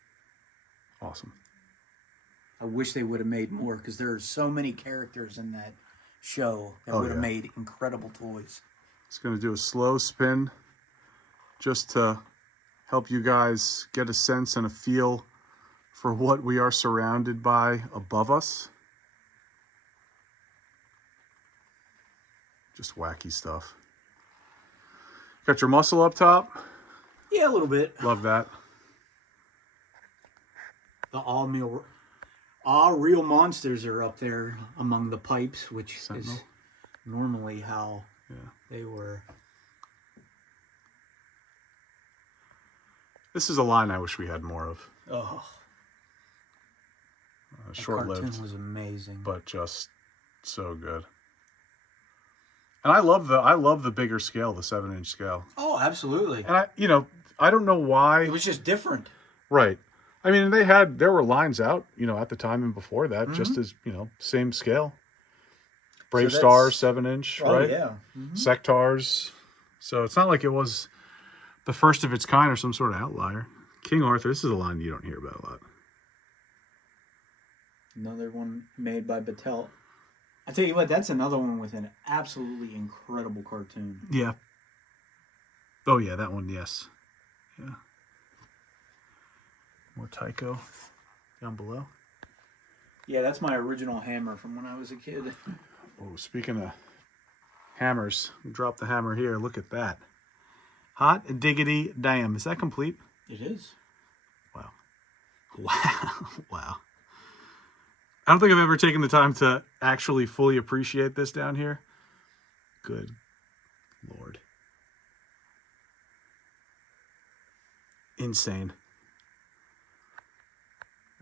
Awesome. I wish they would have made more because there are so many characters in that show that Oh, would have yeah. made incredible toys. Just going to do a slow spin just to help you guys get a sense and a feel for what we are surrounded by above us. Just wacky stuff. Got your muscle up top. Yeah, a little bit. Love that. The all real monsters are up there among the pipes, which Sentinel. is normally how Yeah. they were. This is a line I wish we had more of. Oh, the Short-lived, cartoon was amazing. but just so good. And I love the bigger scale, the 7-inch scale. Oh, absolutely. And I don't know why. It was just different. Right. I mean, there were lines out, at the time and before that, just as, same scale. Brave So Star, that's- 7-inch, Oh, right? yeah. Sectars. So it's not like it was the first of its kind or some sort of outlier. King Arthur, this is a line you don't hear about a lot. Another one made by Battelle. I tell you what, that's another one with an absolutely incredible cartoon. Yeah. Oh, yeah, that one, yes. Yeah. More Tycho down below. Yeah, that's my original hammer from when I was a kid. Oh, speaking of hammers, drop the hammer here. Look at that. Hot diggity damn. Is that complete? It is. Wow. Wow. Wow. I don't think I've ever taken the time to actually fully appreciate this down here. Good Lord. Insane.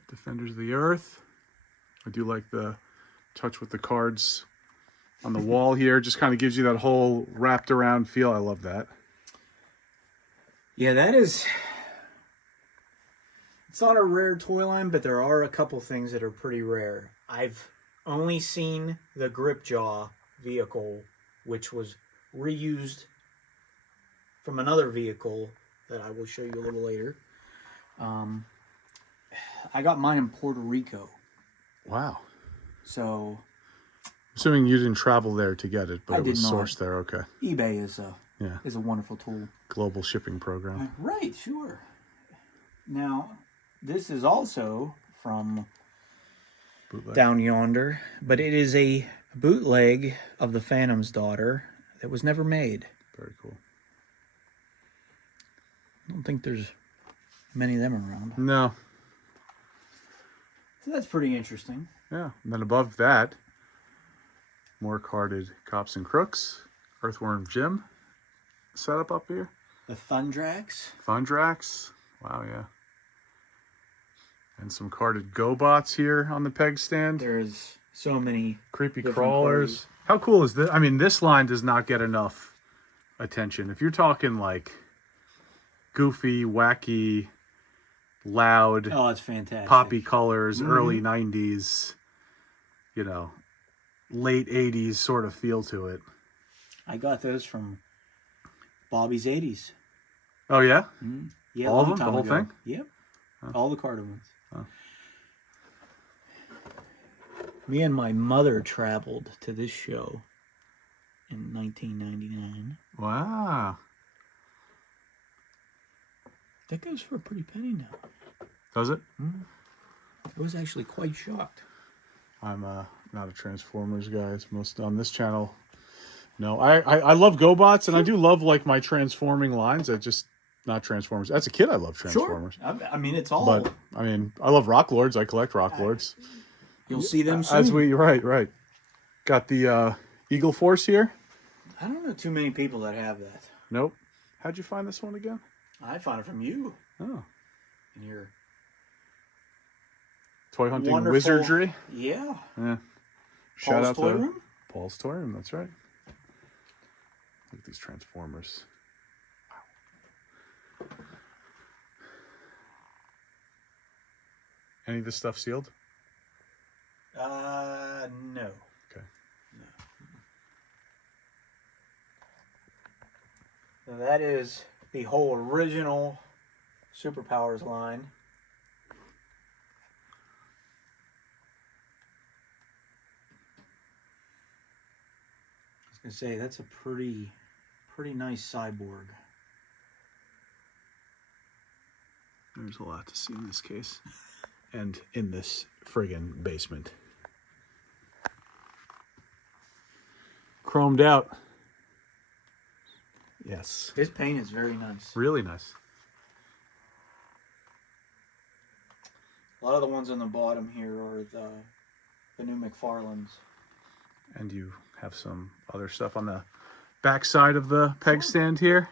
Defenders of the Earth. I do like the touch with the cards on the wall here. Just kind of gives you that whole wrapped around feel. I love that. Yeah, that is... It's not a rare toy line, but there are a couple things that are pretty rare. I've only seen the Gripjaw vehicle, which was reused from another vehicle that I will show you a little later. I got mine in Puerto Rico. Wow. So Assuming you didn't travel there to get it, but I it was did not. sourced there. Okay. eBay is Yeah. a wonderful tool. Global shipping program. Right, sure. Now, this is also from Bootleg. down yonder, but it is a bootleg of the Phantom's Daughter that was never made. Very cool. I don't think there's many of them around. No. So that's pretty interesting. Yeah. And then above that, more carded Cops and Crooks. Earthworm Jim setup up here. The Thundrax. Thundrax. Wow, yeah. And some carded GoBots here on the peg stand. There's so many Creepy different crawlers. cards. How cool is this? I mean, this line does not get enough attention. If you're talking like goofy, wacky, loud, Oh, it's fantastic. poppy colors, early 90s, you know, late 80s sort of feel to it. I got those from Bobby's 80s. Oh, yeah? Yeah, all of them? long The time whole ago. thing? Yep. All the carded ones. Oh. Me and my mother traveled to this show in 1999. Wow. That goes for a pretty penny now. Does it? I was actually quite shocked. I'm not a Transformers guy. It's most on this channel. No, I love GoBots, and I do love like my transforming lines. I just not Transformers. As a kid, I loved Transformers. Sure. I mean, it's all. But I mean, I love Rock Lords. I collect Rock Lords. You'll see them soon. Right. Got the Eagle Force here. I don't know too many people that have that. Nope. How'd you find this one again? I found it from you. Oh, In your toy hunting wonderful wizardry. Yeah. Yeah. Shout Paul's out Toy to Room? Paul's Toy Room. That's right. Look at these Transformers. Wow. Any of this stuff sealed? No. Okay. So that is the whole original Superpowers line. I was gonna say that's a pretty nice cyborg. There's a lot to see in this case. And in this friggin' basement. Chromed out. Yes. His paint is very nice. Really nice. A lot of the ones on the bottom here are the new McFarlanes. And you have some other stuff on the back side of the peg stand here.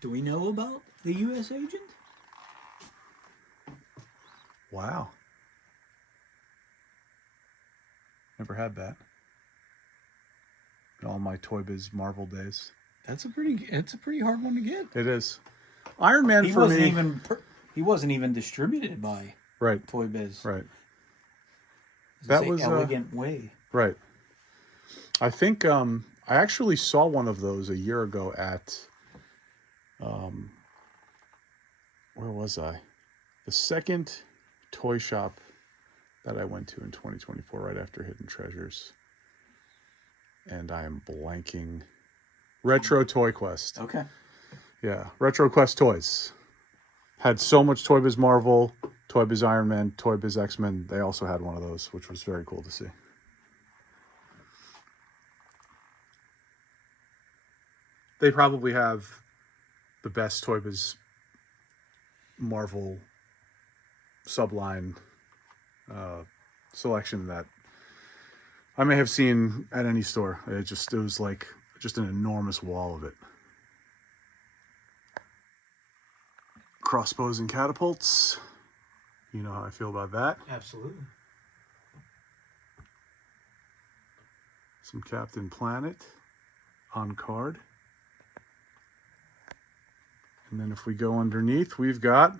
Do we know about the U.S. agent? Wow. Never had that. In all my Toy Biz Marvel days. It's a pretty hard one to get. It is. Iron Man He for wasn't me. he wasn't even distributed by Right. Toy Biz. Right. That was Elegant Way. Right. I think I actually saw one of those a year ago at where was I? The second toy shop that I went to in 2024 right after Hidden Treasures. And I am blanking. Retro Toy Quest. Okay. Yeah, Retro Quest Toys. Had so much Toy Biz Marvel, Toy Biz Iron Man, Toy Biz X-Men. They also had one of those, which was very cool to see. They probably have the best Toy Biz Marvel subline selection that I may have seen at any store. It was like just an enormous wall of it. Crossbows and catapults. You know how I feel about that. Absolutely. Some Captain Planet on card. And then if we go underneath, we've got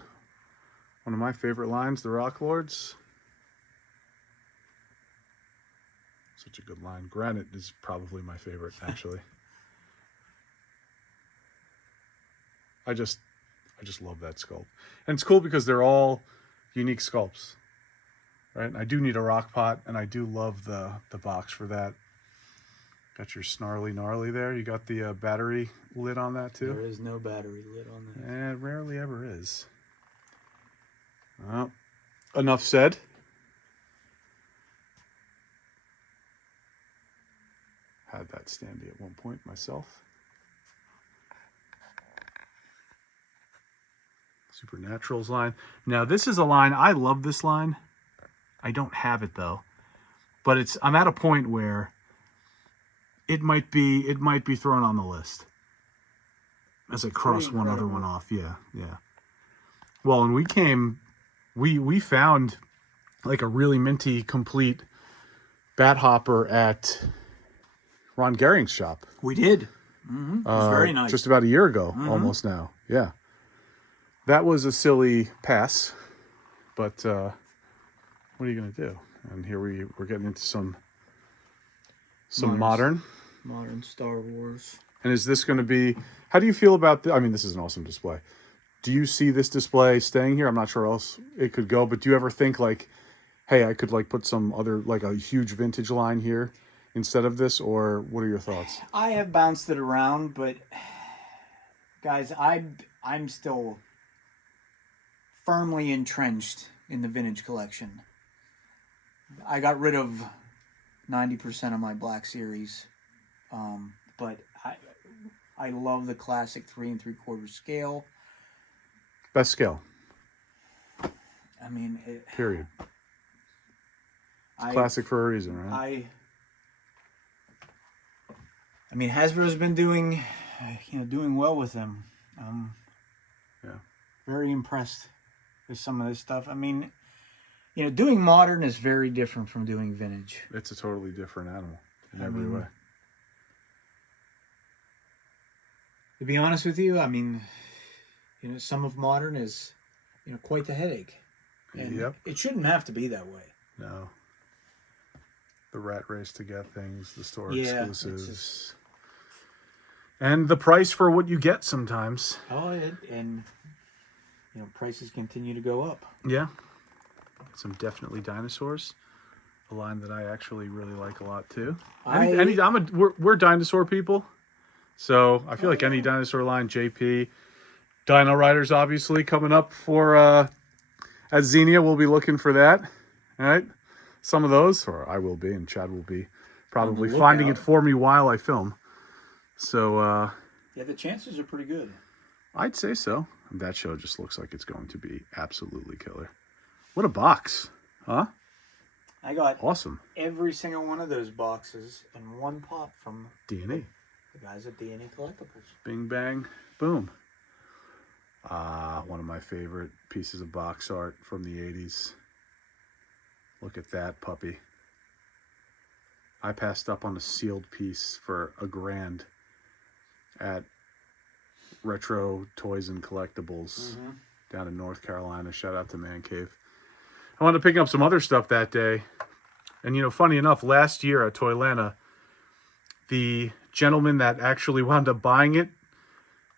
one of my favorite lines, the Rock Lords. Such a good line. Granite is probably my favorite, actually. I just love that sculpt. And it's cool because they're all unique sculpts. Right? And I do need a rock pot, and I do love the box for that. Got your snarly gnarly there. You got the battery lid on that too. There is no battery lid on that. And it rarely ever is. Well, enough said. Had that standy at one point myself. Supernaturals line. Now this is a line, I love this line. I don't have it though. But I'm at a point where it might be thrown on the list. As I cross one other one off. Yeah. Well, and we found like a really minty, complete bat hopper at Ron Gehring's shop. We did. Mm-hmm. It was very nice. Just about a year ago, almost now. Yeah. That was a silly pass, but what are you going to do? And here we're getting into some modern Star Wars. And is this going to be, how do you feel about I mean, this is an awesome display. Do you see this display staying here? I'm not sure else it could go, but do you ever think like, hey, I could like put some other, like a huge vintage line here instead of this, or what are your thoughts? I have bounced it around, but guys, I'm still firmly entrenched in the vintage collection. I got rid of 90% of my Black Series, but I love the classic 3 3/4 scale. Best scale. I mean, period. It's classic for a reason, right? I mean, Hasbro's been doing well with them. Yeah. Very impressed with some of this stuff. I mean, doing modern is very different from doing vintage. It's a totally different animal in every way. To be honest with you, I mean, some of modern is, quite the headache. And it shouldn't have to be that way. No. The rat race to get things, the store exclusives. And the price for what you get sometimes. Oh, and prices continue to go up. Yeah. Some definitely dinosaurs. A line that I actually really like a lot too. We're dinosaur people. So I feel like any dinosaur line, JP, Dino Riders obviously coming up for at Xenia, we'll be looking for that. All right. Some of those, or I will be, and Chad will be probably finding it for me while I film. So the chances are pretty good. I'd say so. And that show just looks like it's going to be absolutely killer. What a box, huh? I got awesome every single one of those boxes in one pop from D&E. The guys at D&E Collectibles. Bing, bang, boom. One of my favorite pieces of box art from the 80s. Look at that puppy. I passed up on a sealed piece for $1,000 at Retro Toys and Collectibles down in North Carolina. Shout out to Man Cave. I wound up picking up some other stuff that day. And, funny enough, last year at Toylanta, the gentleman that actually wound up buying it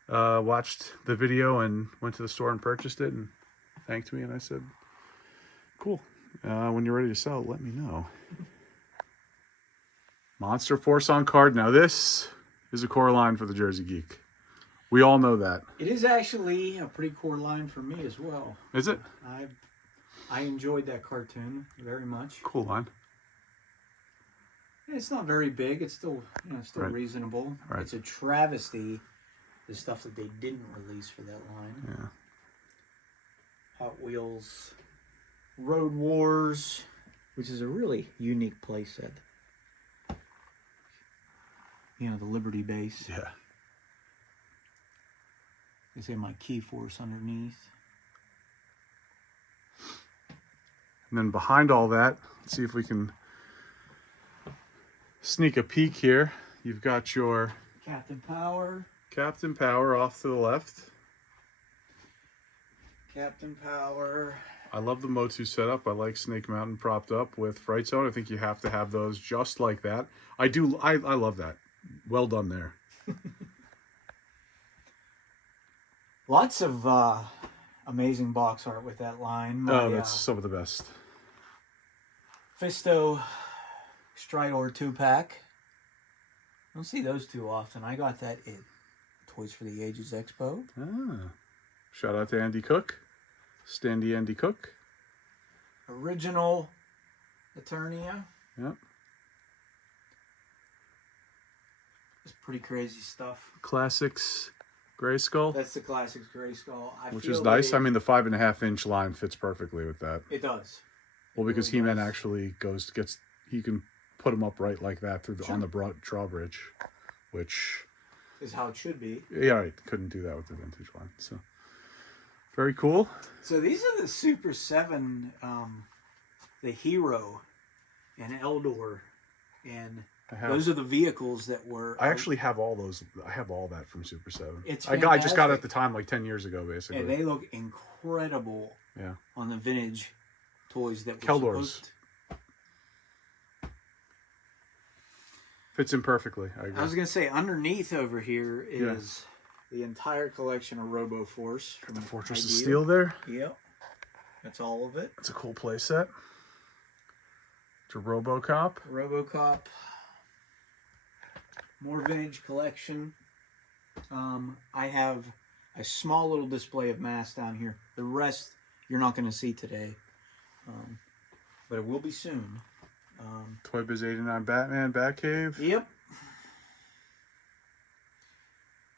watched the video and went to the store and purchased it and thanked me. And I said, cool. When you're ready to sell it, let me know. Monster Force on card. Now, this is a core line for the Jersey Geek. We all know that. It is actually a pretty core line for me as well. Is it? I enjoyed that cartoon very much. Cool line. It's not very big. It's still, right. reasonable. Right. It's a travesty, the stuff that they didn't release for that line. Yeah. Hot Wheels, Road Wars, which is a really unique playset. The Liberty base. Yeah. They say my Key Force underneath. And then behind all that, let's see if we can sneak a peek here. You've got your Captain Power off to the left. Captain Power. I love the Motu setup. I like Snake Mountain propped up with Fright Zone. I think you have to have those just like that. I love that. Well done there. Lots of amazing box art with that line. That's some of the best. Fisto Stridor 2-pack. I don't see those too often. I got that at Toys for the Ages Expo. Shout out to Andy Cook. Standy Andy Cook. Original Eternia. Yep. It's pretty crazy stuff. Classics Grayskull. That's the Classics Grayskull. Which is nice. I mean, the 5.5-inch line fits perfectly with that. It does. Well, because He-Man actually he can put him upright like that on the drawbridge, which is how it should be. Yeah, right. Couldn't do that with the vintage one. So Very cool. So these are the Super 7, the Hero and Eldor, and those are the vehicles that were... I actually have all those. I have all that from Super 7. It's I just got it at the time, like 10 years ago, basically. And they look incredible on the vintage toys that were supposed... Fits in perfectly. I agree. I was going to say, underneath over here is the entire collection of RoboForce. Got the Fortress of Steel there. Yep. That's all of it. It's a cool play set. It's a RoboCop. RoboCop. More vintage collection. I have a small little display of masks down here. The rest you're not going to see today. But it will be soon. Toy Biz 89 Batman, Batcave. Yep.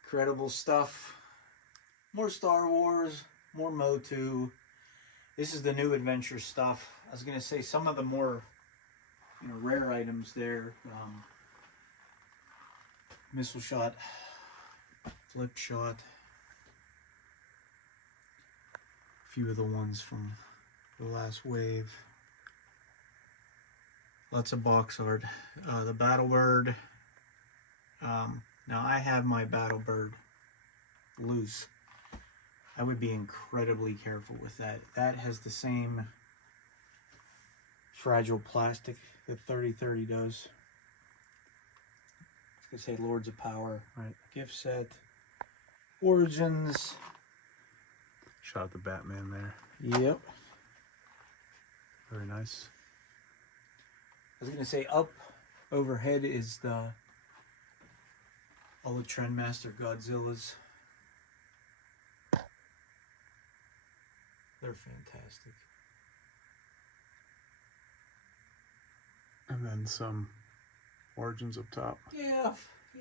Incredible stuff. More Star Wars, more Motu. This is the new adventure stuff. I was going to say some of the more rare items there. Missile shot, flip shot. A few of the ones from the last wave. Lots of box art. The Battlebird. Now I have my Battlebird loose. I would be incredibly careful with that. That has the same fragile plastic that 3030 does. I was gonna say Lords of Power. Right. Gift set. Origins. Shot the Batman there. Yep. Very nice. I was gonna say up overhead is all the Trendmaster Godzillas. They're fantastic. And then some Origins up top. Yeah,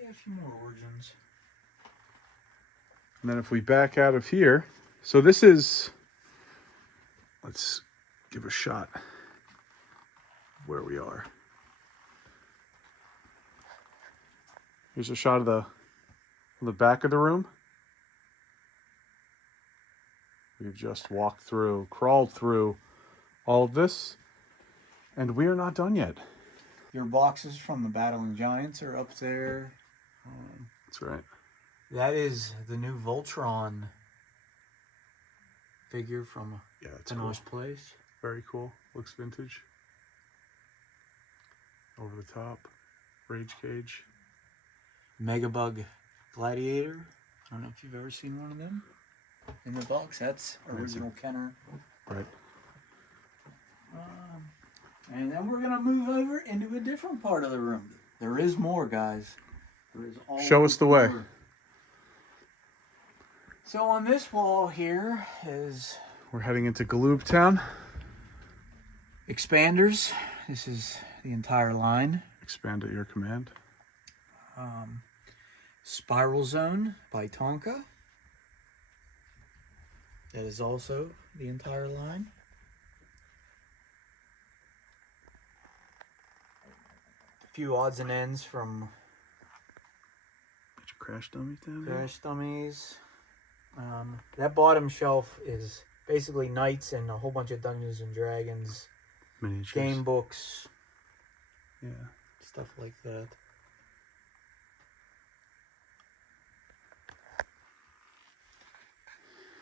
a few more Origins. And then if we back out of here, so this is, let's give a shot of where we are. Here's a shot of the back of the room. We've just crawled through all of this, and we are not done yet. Your boxes from the Battling Giants are up there. That's right. That is the new Voltron figure from Panache Place. Very cool. Looks vintage. Over the top. Rage Cage. Megabug Gladiator. I don't know if you've ever seen one of them. In the box, that's original Kenner. Right. And then we're going to move over into a different part of the room. There is more, guys. There is always Show us the way. more. So on this wall here is... We're heading into Galoob Town. Expanders. This is the entire line. Expand at your command. Spiral Zone by Tonka. That is also the entire line. A few odds and ends from Crash Dummies down there. Crash Dummies. That bottom shelf is basically Knights and a whole bunch of Dungeons and Dragons. Miniatures. Game books. Yeah. Stuff like that.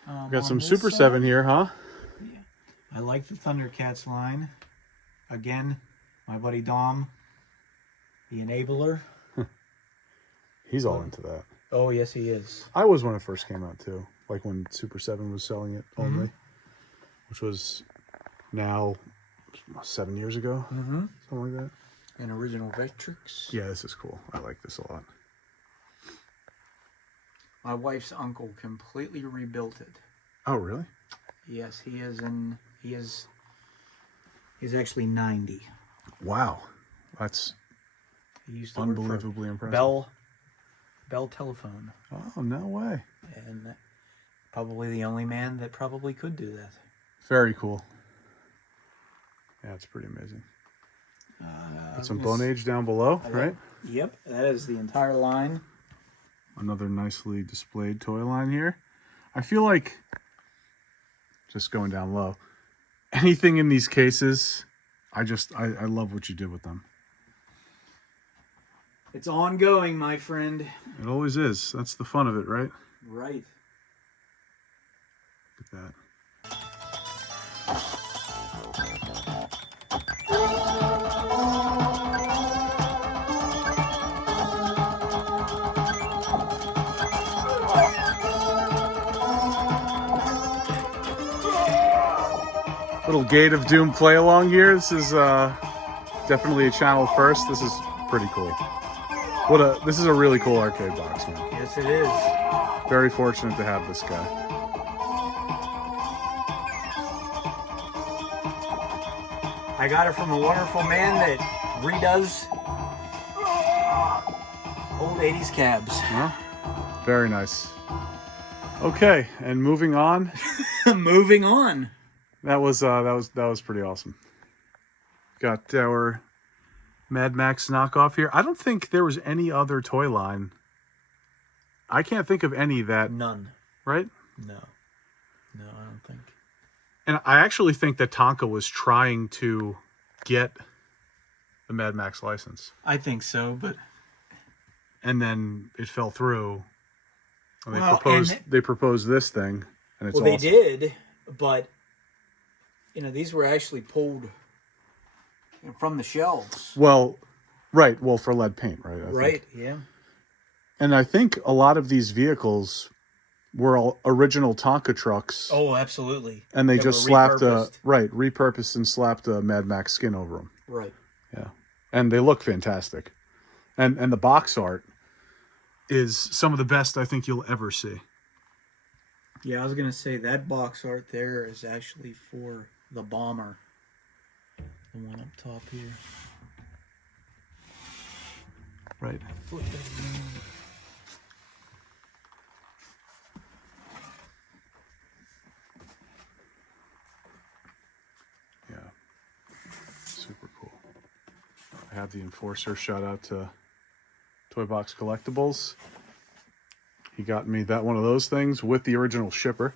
We got some Super 7 here, huh? Yeah. I like the Thundercats line. Again, my buddy Dom, the enabler. He's all into that. Oh, yes, he is. I was when it first came out, too. Like when Super 7 was selling it only. Which was now 7 years ago. Something like that. And original Vectrix. Yeah, this is cool. I like this a lot. My wife's uncle completely rebuilt it. Oh, really? Yes, he's actually 90. Wow. That's He used to unbelievably work for impressive. Bell Telephone. Oh, no way. And probably the only man that probably could do that. Very cool. Yeah, it's pretty amazing. Got some Bone Age down below, right? Yep, that is the entire line. Another nicely displayed toy line here. I feel like just going down low. Anything in these cases, I love what you did with them. It's ongoing, my friend. It always is. That's the fun of it, right? Right. Look at that. Little Gate of Doom play along here. This is definitely a channel first. This is pretty cool. This is a really cool arcade box, man. Yes, it is. Very fortunate to have this guy. I got it from a wonderful man that redoes old 80s cabs. Huh? Very nice. Okay, and moving on. Moving on. That was pretty awesome. Got our Mad Max knockoff here. I don't think there was any other toy line. I can't think of any that... None. Right? No. No, I don't think. And I actually think that Tonka was trying to get the Mad Max license. I think so, but... And then it fell through. And Well, they proposed this thing, and it's well, awesome. they did, but these were actually pulled from the shelves. Well, right. Well, for lead paint, right? I Right. think. Yeah. And I think a lot of these vehicles were all original Tonka trucks. Oh, absolutely. And they just slapped repurposed. repurposed and slapped a Mad Max skin over them. Right. Yeah. And they look fantastic. And the box art is some of the best I think you'll ever see. Yeah, I was going to say that box art there is actually for the Bomber. The one up top here. Right. Flip that around. Yeah. Super cool. I have the Enforcer. Shout out to Toy Box Collectibles. He got me that one of those things with the original shipper.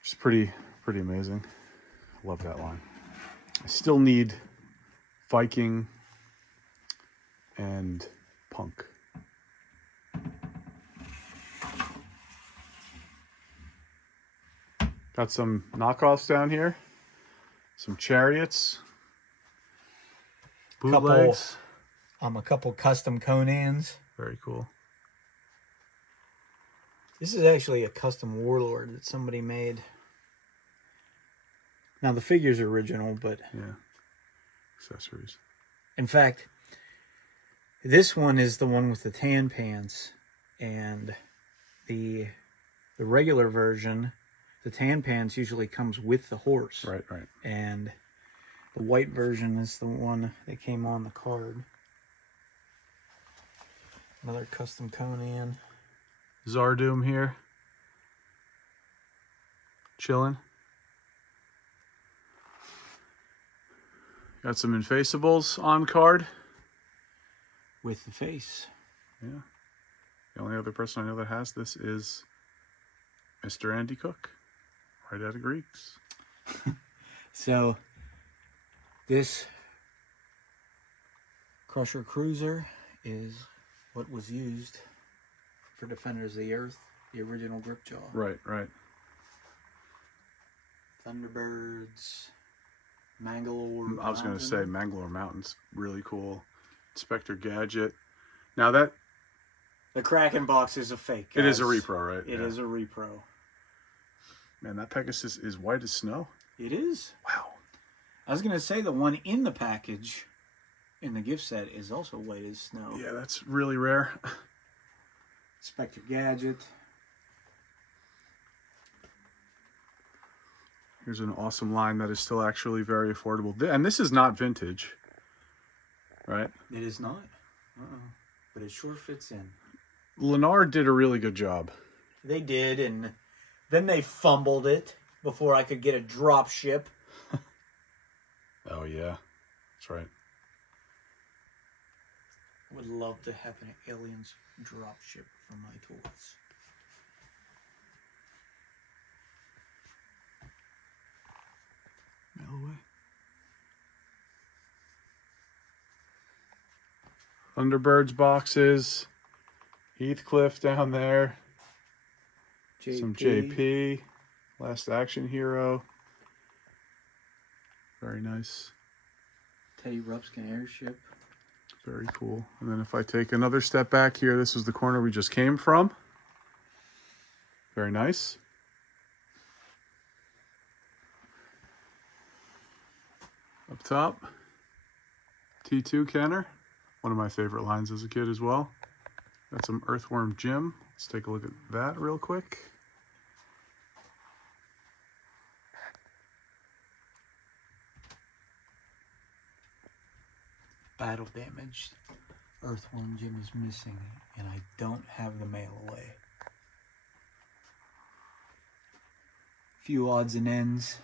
Which is pretty amazing. Love that line. I still need Viking and Punk. Got some knockoffs down here. Some Chariots. Bootlegs. A couple custom Conans. Very cool. This is actually a custom Warlord that somebody made. Now, the figure's original, but... Yeah. Accessories. In fact, this one is the one with the tan pants. And the regular version, the tan pants usually comes with the horse. Right. And the white version is the one that came on the card. Another custom Conan. Zardoom here. Chilling. Got some Infaceables on card. With the face. Yeah. The only other person I know that has this is Mr. Andy Cook. Right out of Greeks. So, this Crusher Cruiser is what was used for Defenders of the Earth, the original Gripjaw. Right. Thunderbirds, Mangalore. I was going to say Mangalore Mountain's really cool. Inspector Gadget. Now that... The Kraken box is a fake, guys. It is a repro, right? It is a repro. Man, that Pegasus is white as snow. It is. Wow. I was going to say the one in the package, in the gift set, is also white as snow. Yeah, that's really rare. Inspector Gadget. Here's an awesome line that is still actually very affordable. And this is not vintage, right? It is not. But it sure fits in. Lennar did a really good job. They did, and then they fumbled it before I could get a drop ship. Oh, yeah. That's right. I would love to have an Aliens drop ship for my toys. Mail away. Thunderbirds boxes. Heathcliff down there. JP. Some JP. Last Action Hero. Very nice. Teddy Ruxpin Airship. Very cool. And then if I take another step back here, this is the corner we just came from. Very nice. Up top, T2 Kenner. One of my favorite lines as a kid as well. Got some Earthworm Jim. Let's take a look at that real quick. Battle damaged. Earthworm Jim is missing, and I don't have the mail away. Few odds and ends.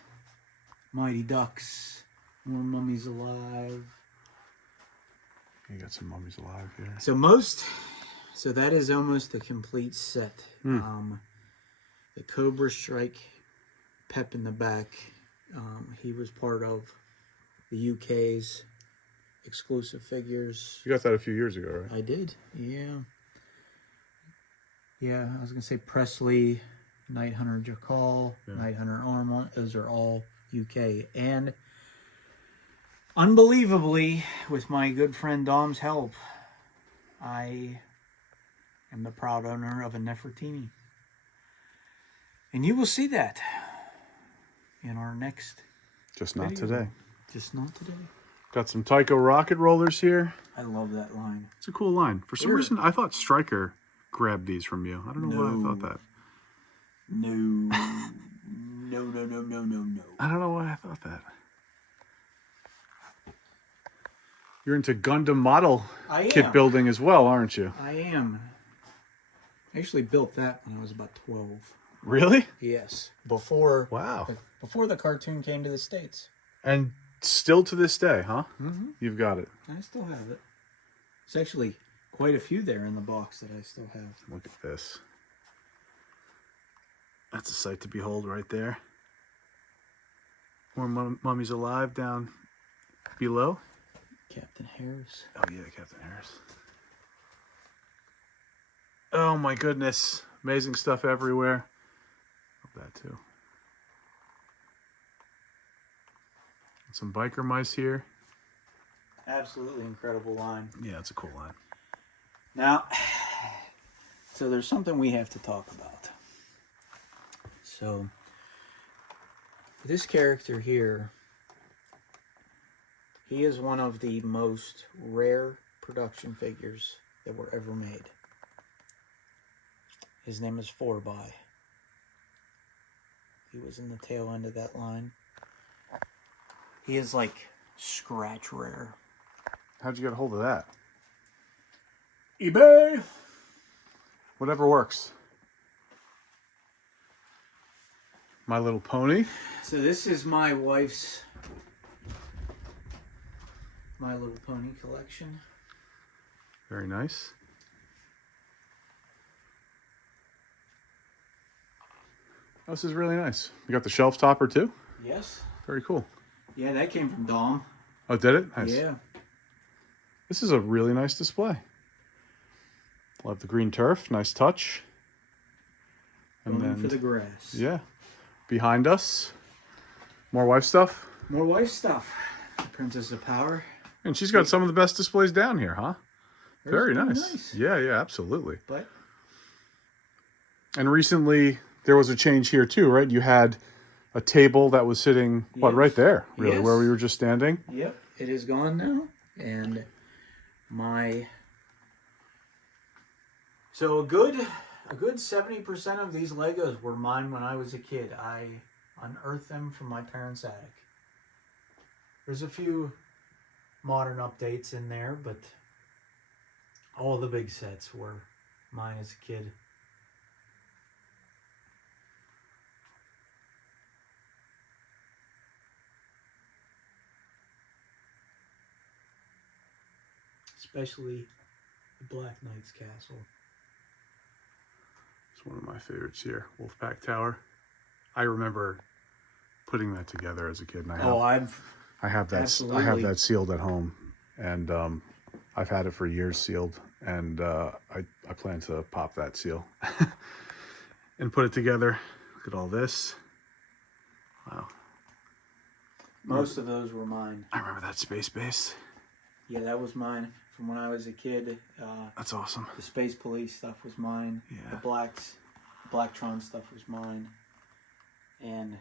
Mighty Ducks. More Mummies Alive. You got some Mummies Alive here. So that is almost a complete set. The Cobra Strike, Pep in the back. He was part of the UK's exclusive figures. You got that a few years ago, right? I did, yeah. Yeah, I was going to say Presley, Night Hunter Jakal, Yeah. Night Hunter Armont. Those are all UK. And unbelievably, with my good friend Dom's help, I am the proud owner of a Nefertiti. And you will see that in our next Just not video. today. Just not today. Got some Tycho rocket rollers here. I love that line. It's a cool line. For some reason, I thought Stryker grabbed these from you. I don't know why I thought that. No. No. I don't know why I thought that. You're into Gundam model kit building as well, aren't you? I am. I actually built that when I was about 12. Really? Yes. Before Wow. the cartoon came to the States. And still to this day, huh? Mm-hmm. You've got it. I still have it. There's actually quite a few there in the box that I still have. Look at this. That's a sight to behold right there. More Mummies Alive down below. Captain Harris. Oh yeah, Captain Harris. Oh my goodness. Amazing stuff everywhere. Love that too. And some biker mice here. Absolutely incredible line. Yeah, it's a cool line. Now, so there's something we have to talk about. So, this character here, he is one of the most rare production figures that were ever made. His name is 4x. He was in the tail end of that line. He is like scratch rare. How'd you get a hold of that? eBay! Whatever works. My Little Pony. So this is my wife's My Little Pony collection. Very nice. Oh, this is really nice. You got the shelf topper too? Yes. Very cool. Yeah, that came from Dom. Oh, did it? Nice. Yeah. This is a really nice display. Love the green turf. Nice touch. And Going then for the grass. yeah. Behind us, more wife stuff. More wife stuff. The Princess of Power. And she's got some of the best displays down here, huh? Very Pretty nice. Yeah, absolutely. But And recently, there was a change here too, right? You had a table that was sitting, what, right there, really, Yes. where we were just standing. yep, it is gone now. And so a good 70% of these Legos were mine when I was a kid. I unearthed them from my parents' attic. There's a few modern updates in there, but all the big sets were mine as a kid. Especially the Black Knight's castle. It's one of my favorites here, Wolfpack Tower. I remember putting that together as a kid. And I have that sealed at home, and I've had it for years sealed, and I plan to pop that seal and put it together. Look at all this. Wow. Most of those were mine. I remember that space base. Yeah, that was mine from when I was a kid. That's awesome. The Space Police stuff was mine. Yeah. The Blacktron stuff was mine. And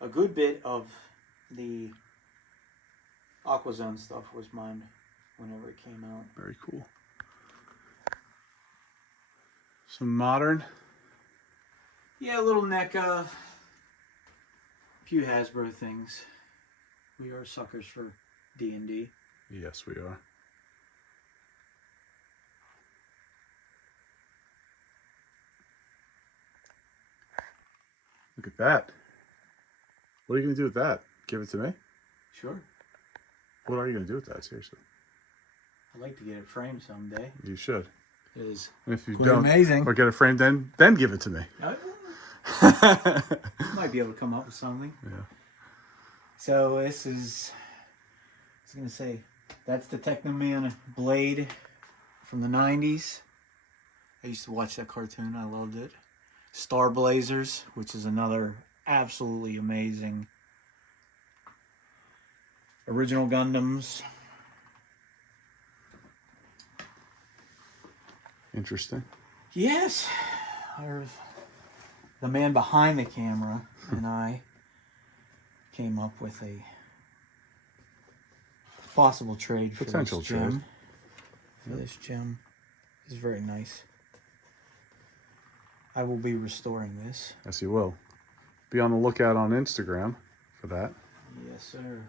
a good bit of the Aquazone stuff was mine whenever it came out. Very cool. Some modern. Yeah, a little NECA. A few Hasbro things. We are suckers for D&D. Yes, we are. Look at that. What are you going to do with that? Give it to me? Sure. What are you going to do with that, seriously? I'd like to get it framed someday. You should. It is and if you quite don't, amazing. or get it framed, then give it to me. Might be able to come up with something. Yeah. So this is, I was going to say, that's the Technoman Blade from the 90s. I used to watch that cartoon. I loved it. Star Blazers, which is another absolutely amazing. Original Gundams. Interesting. Yes. The man behind the camera and I came up with a possible trade for Potential this gem. trade. For this gem. It's very nice. I will be restoring this. Yes, you will. Be on the lookout on Instagram for that. Yes, sir.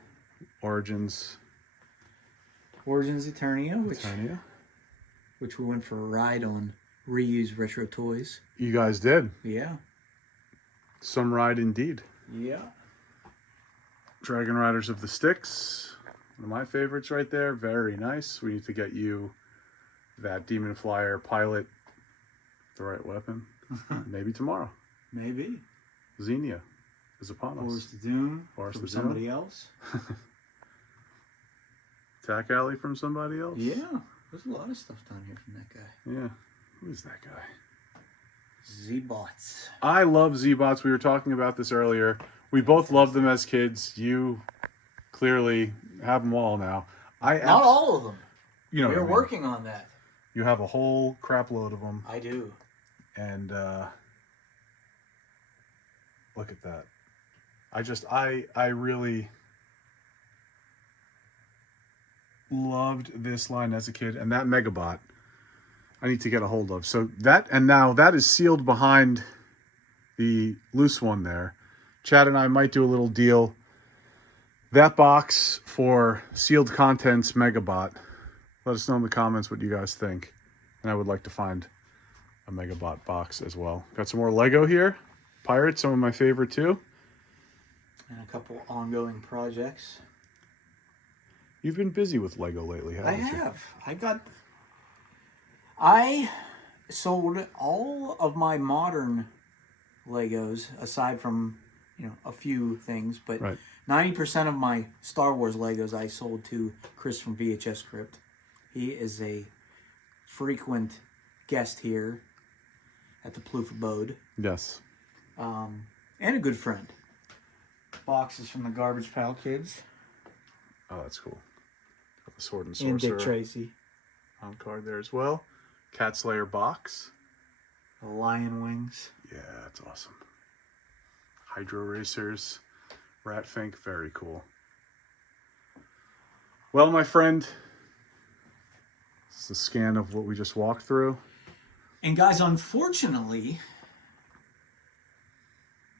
Origins Eternia, which we went for a ride on Reuse Retro Toys. You guys did. Yeah. Some ride indeed. Yeah. Dragon Riders of the Styx. One of my favorites right there. Very nice. We need to get you that Demon Flyer pilot, the right weapon. Maybe tomorrow. Maybe. Xenia is upon us. Forest of Doom Forest from of Doom. somebody else. Tack Alley from somebody else. Yeah. There's a lot of stuff down here from that guy. Yeah. Who is that guy? Z-Bots. I love Z-Bots. We were talking about this earlier. We both loved them as kids. You clearly have them all now. Not all of them. You know, we're working on that. You have a whole crap load of them. I do. And look at that. I really loved this line as a kid, and that Megabot I need to get a hold of. So now that is sealed behind the loose one there. Chad and I might do a little deal. That box for sealed contents Megabot. Let us know in the comments what you guys think. And I would like to find a Megabot box as well. Got some more Lego here. Pirates, some of my favorite too. And a couple ongoing projects. You've been busy with Lego lately, haven't you? I have. I sold all of my modern Legos, aside from, a few things, but Right. 90% of my Star Wars Legos I sold to Chris from VHS Crypt. He is a frequent guest here at the Ploof abode. Yes. And a good friend. Boxes from the Garbage Pail Kids. Oh, that's cool. Got the Sword and And Sorcerer Dick Tracy. on card there as well. Cat Slayer box. The Lion Wings. Yeah, that's awesome. Hydro Racers. Ratfink, very cool. Well, my friend, this is a scan of what we just walked through. And guys, unfortunately,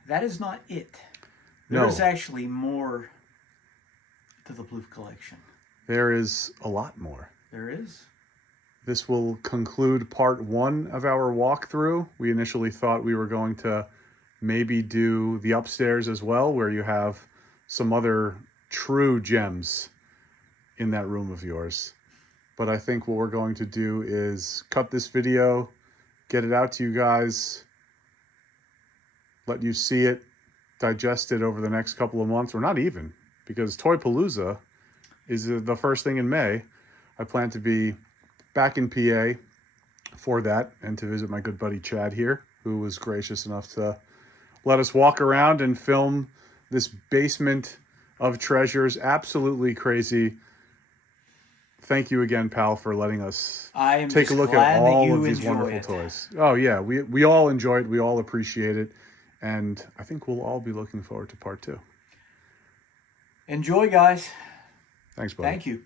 that is not it. No. There's actually more to the Ploof collection. There is a lot more. There is. This will conclude part 1 of our walkthrough. We initially thought we were going to maybe do the upstairs as well, where you have some other true gems in that room of yours. But I think what we're going to do is cut this video, get it out to you guys, let you see it, digest it over the next couple of months, or not even, because Toy Palooza is the first thing in May. I plan to be back in PA for that and to visit my good buddy Chad here, who was gracious enough to let us walk around and film this basement of treasures. Absolutely crazy. Thank you again, pal, for letting us take a look at all of these wonderful toys. Oh, yeah. We all enjoy it. We all appreciate it. And I think we'll all be looking forward to part 2. Enjoy, guys. Thanks, buddy. Thank you.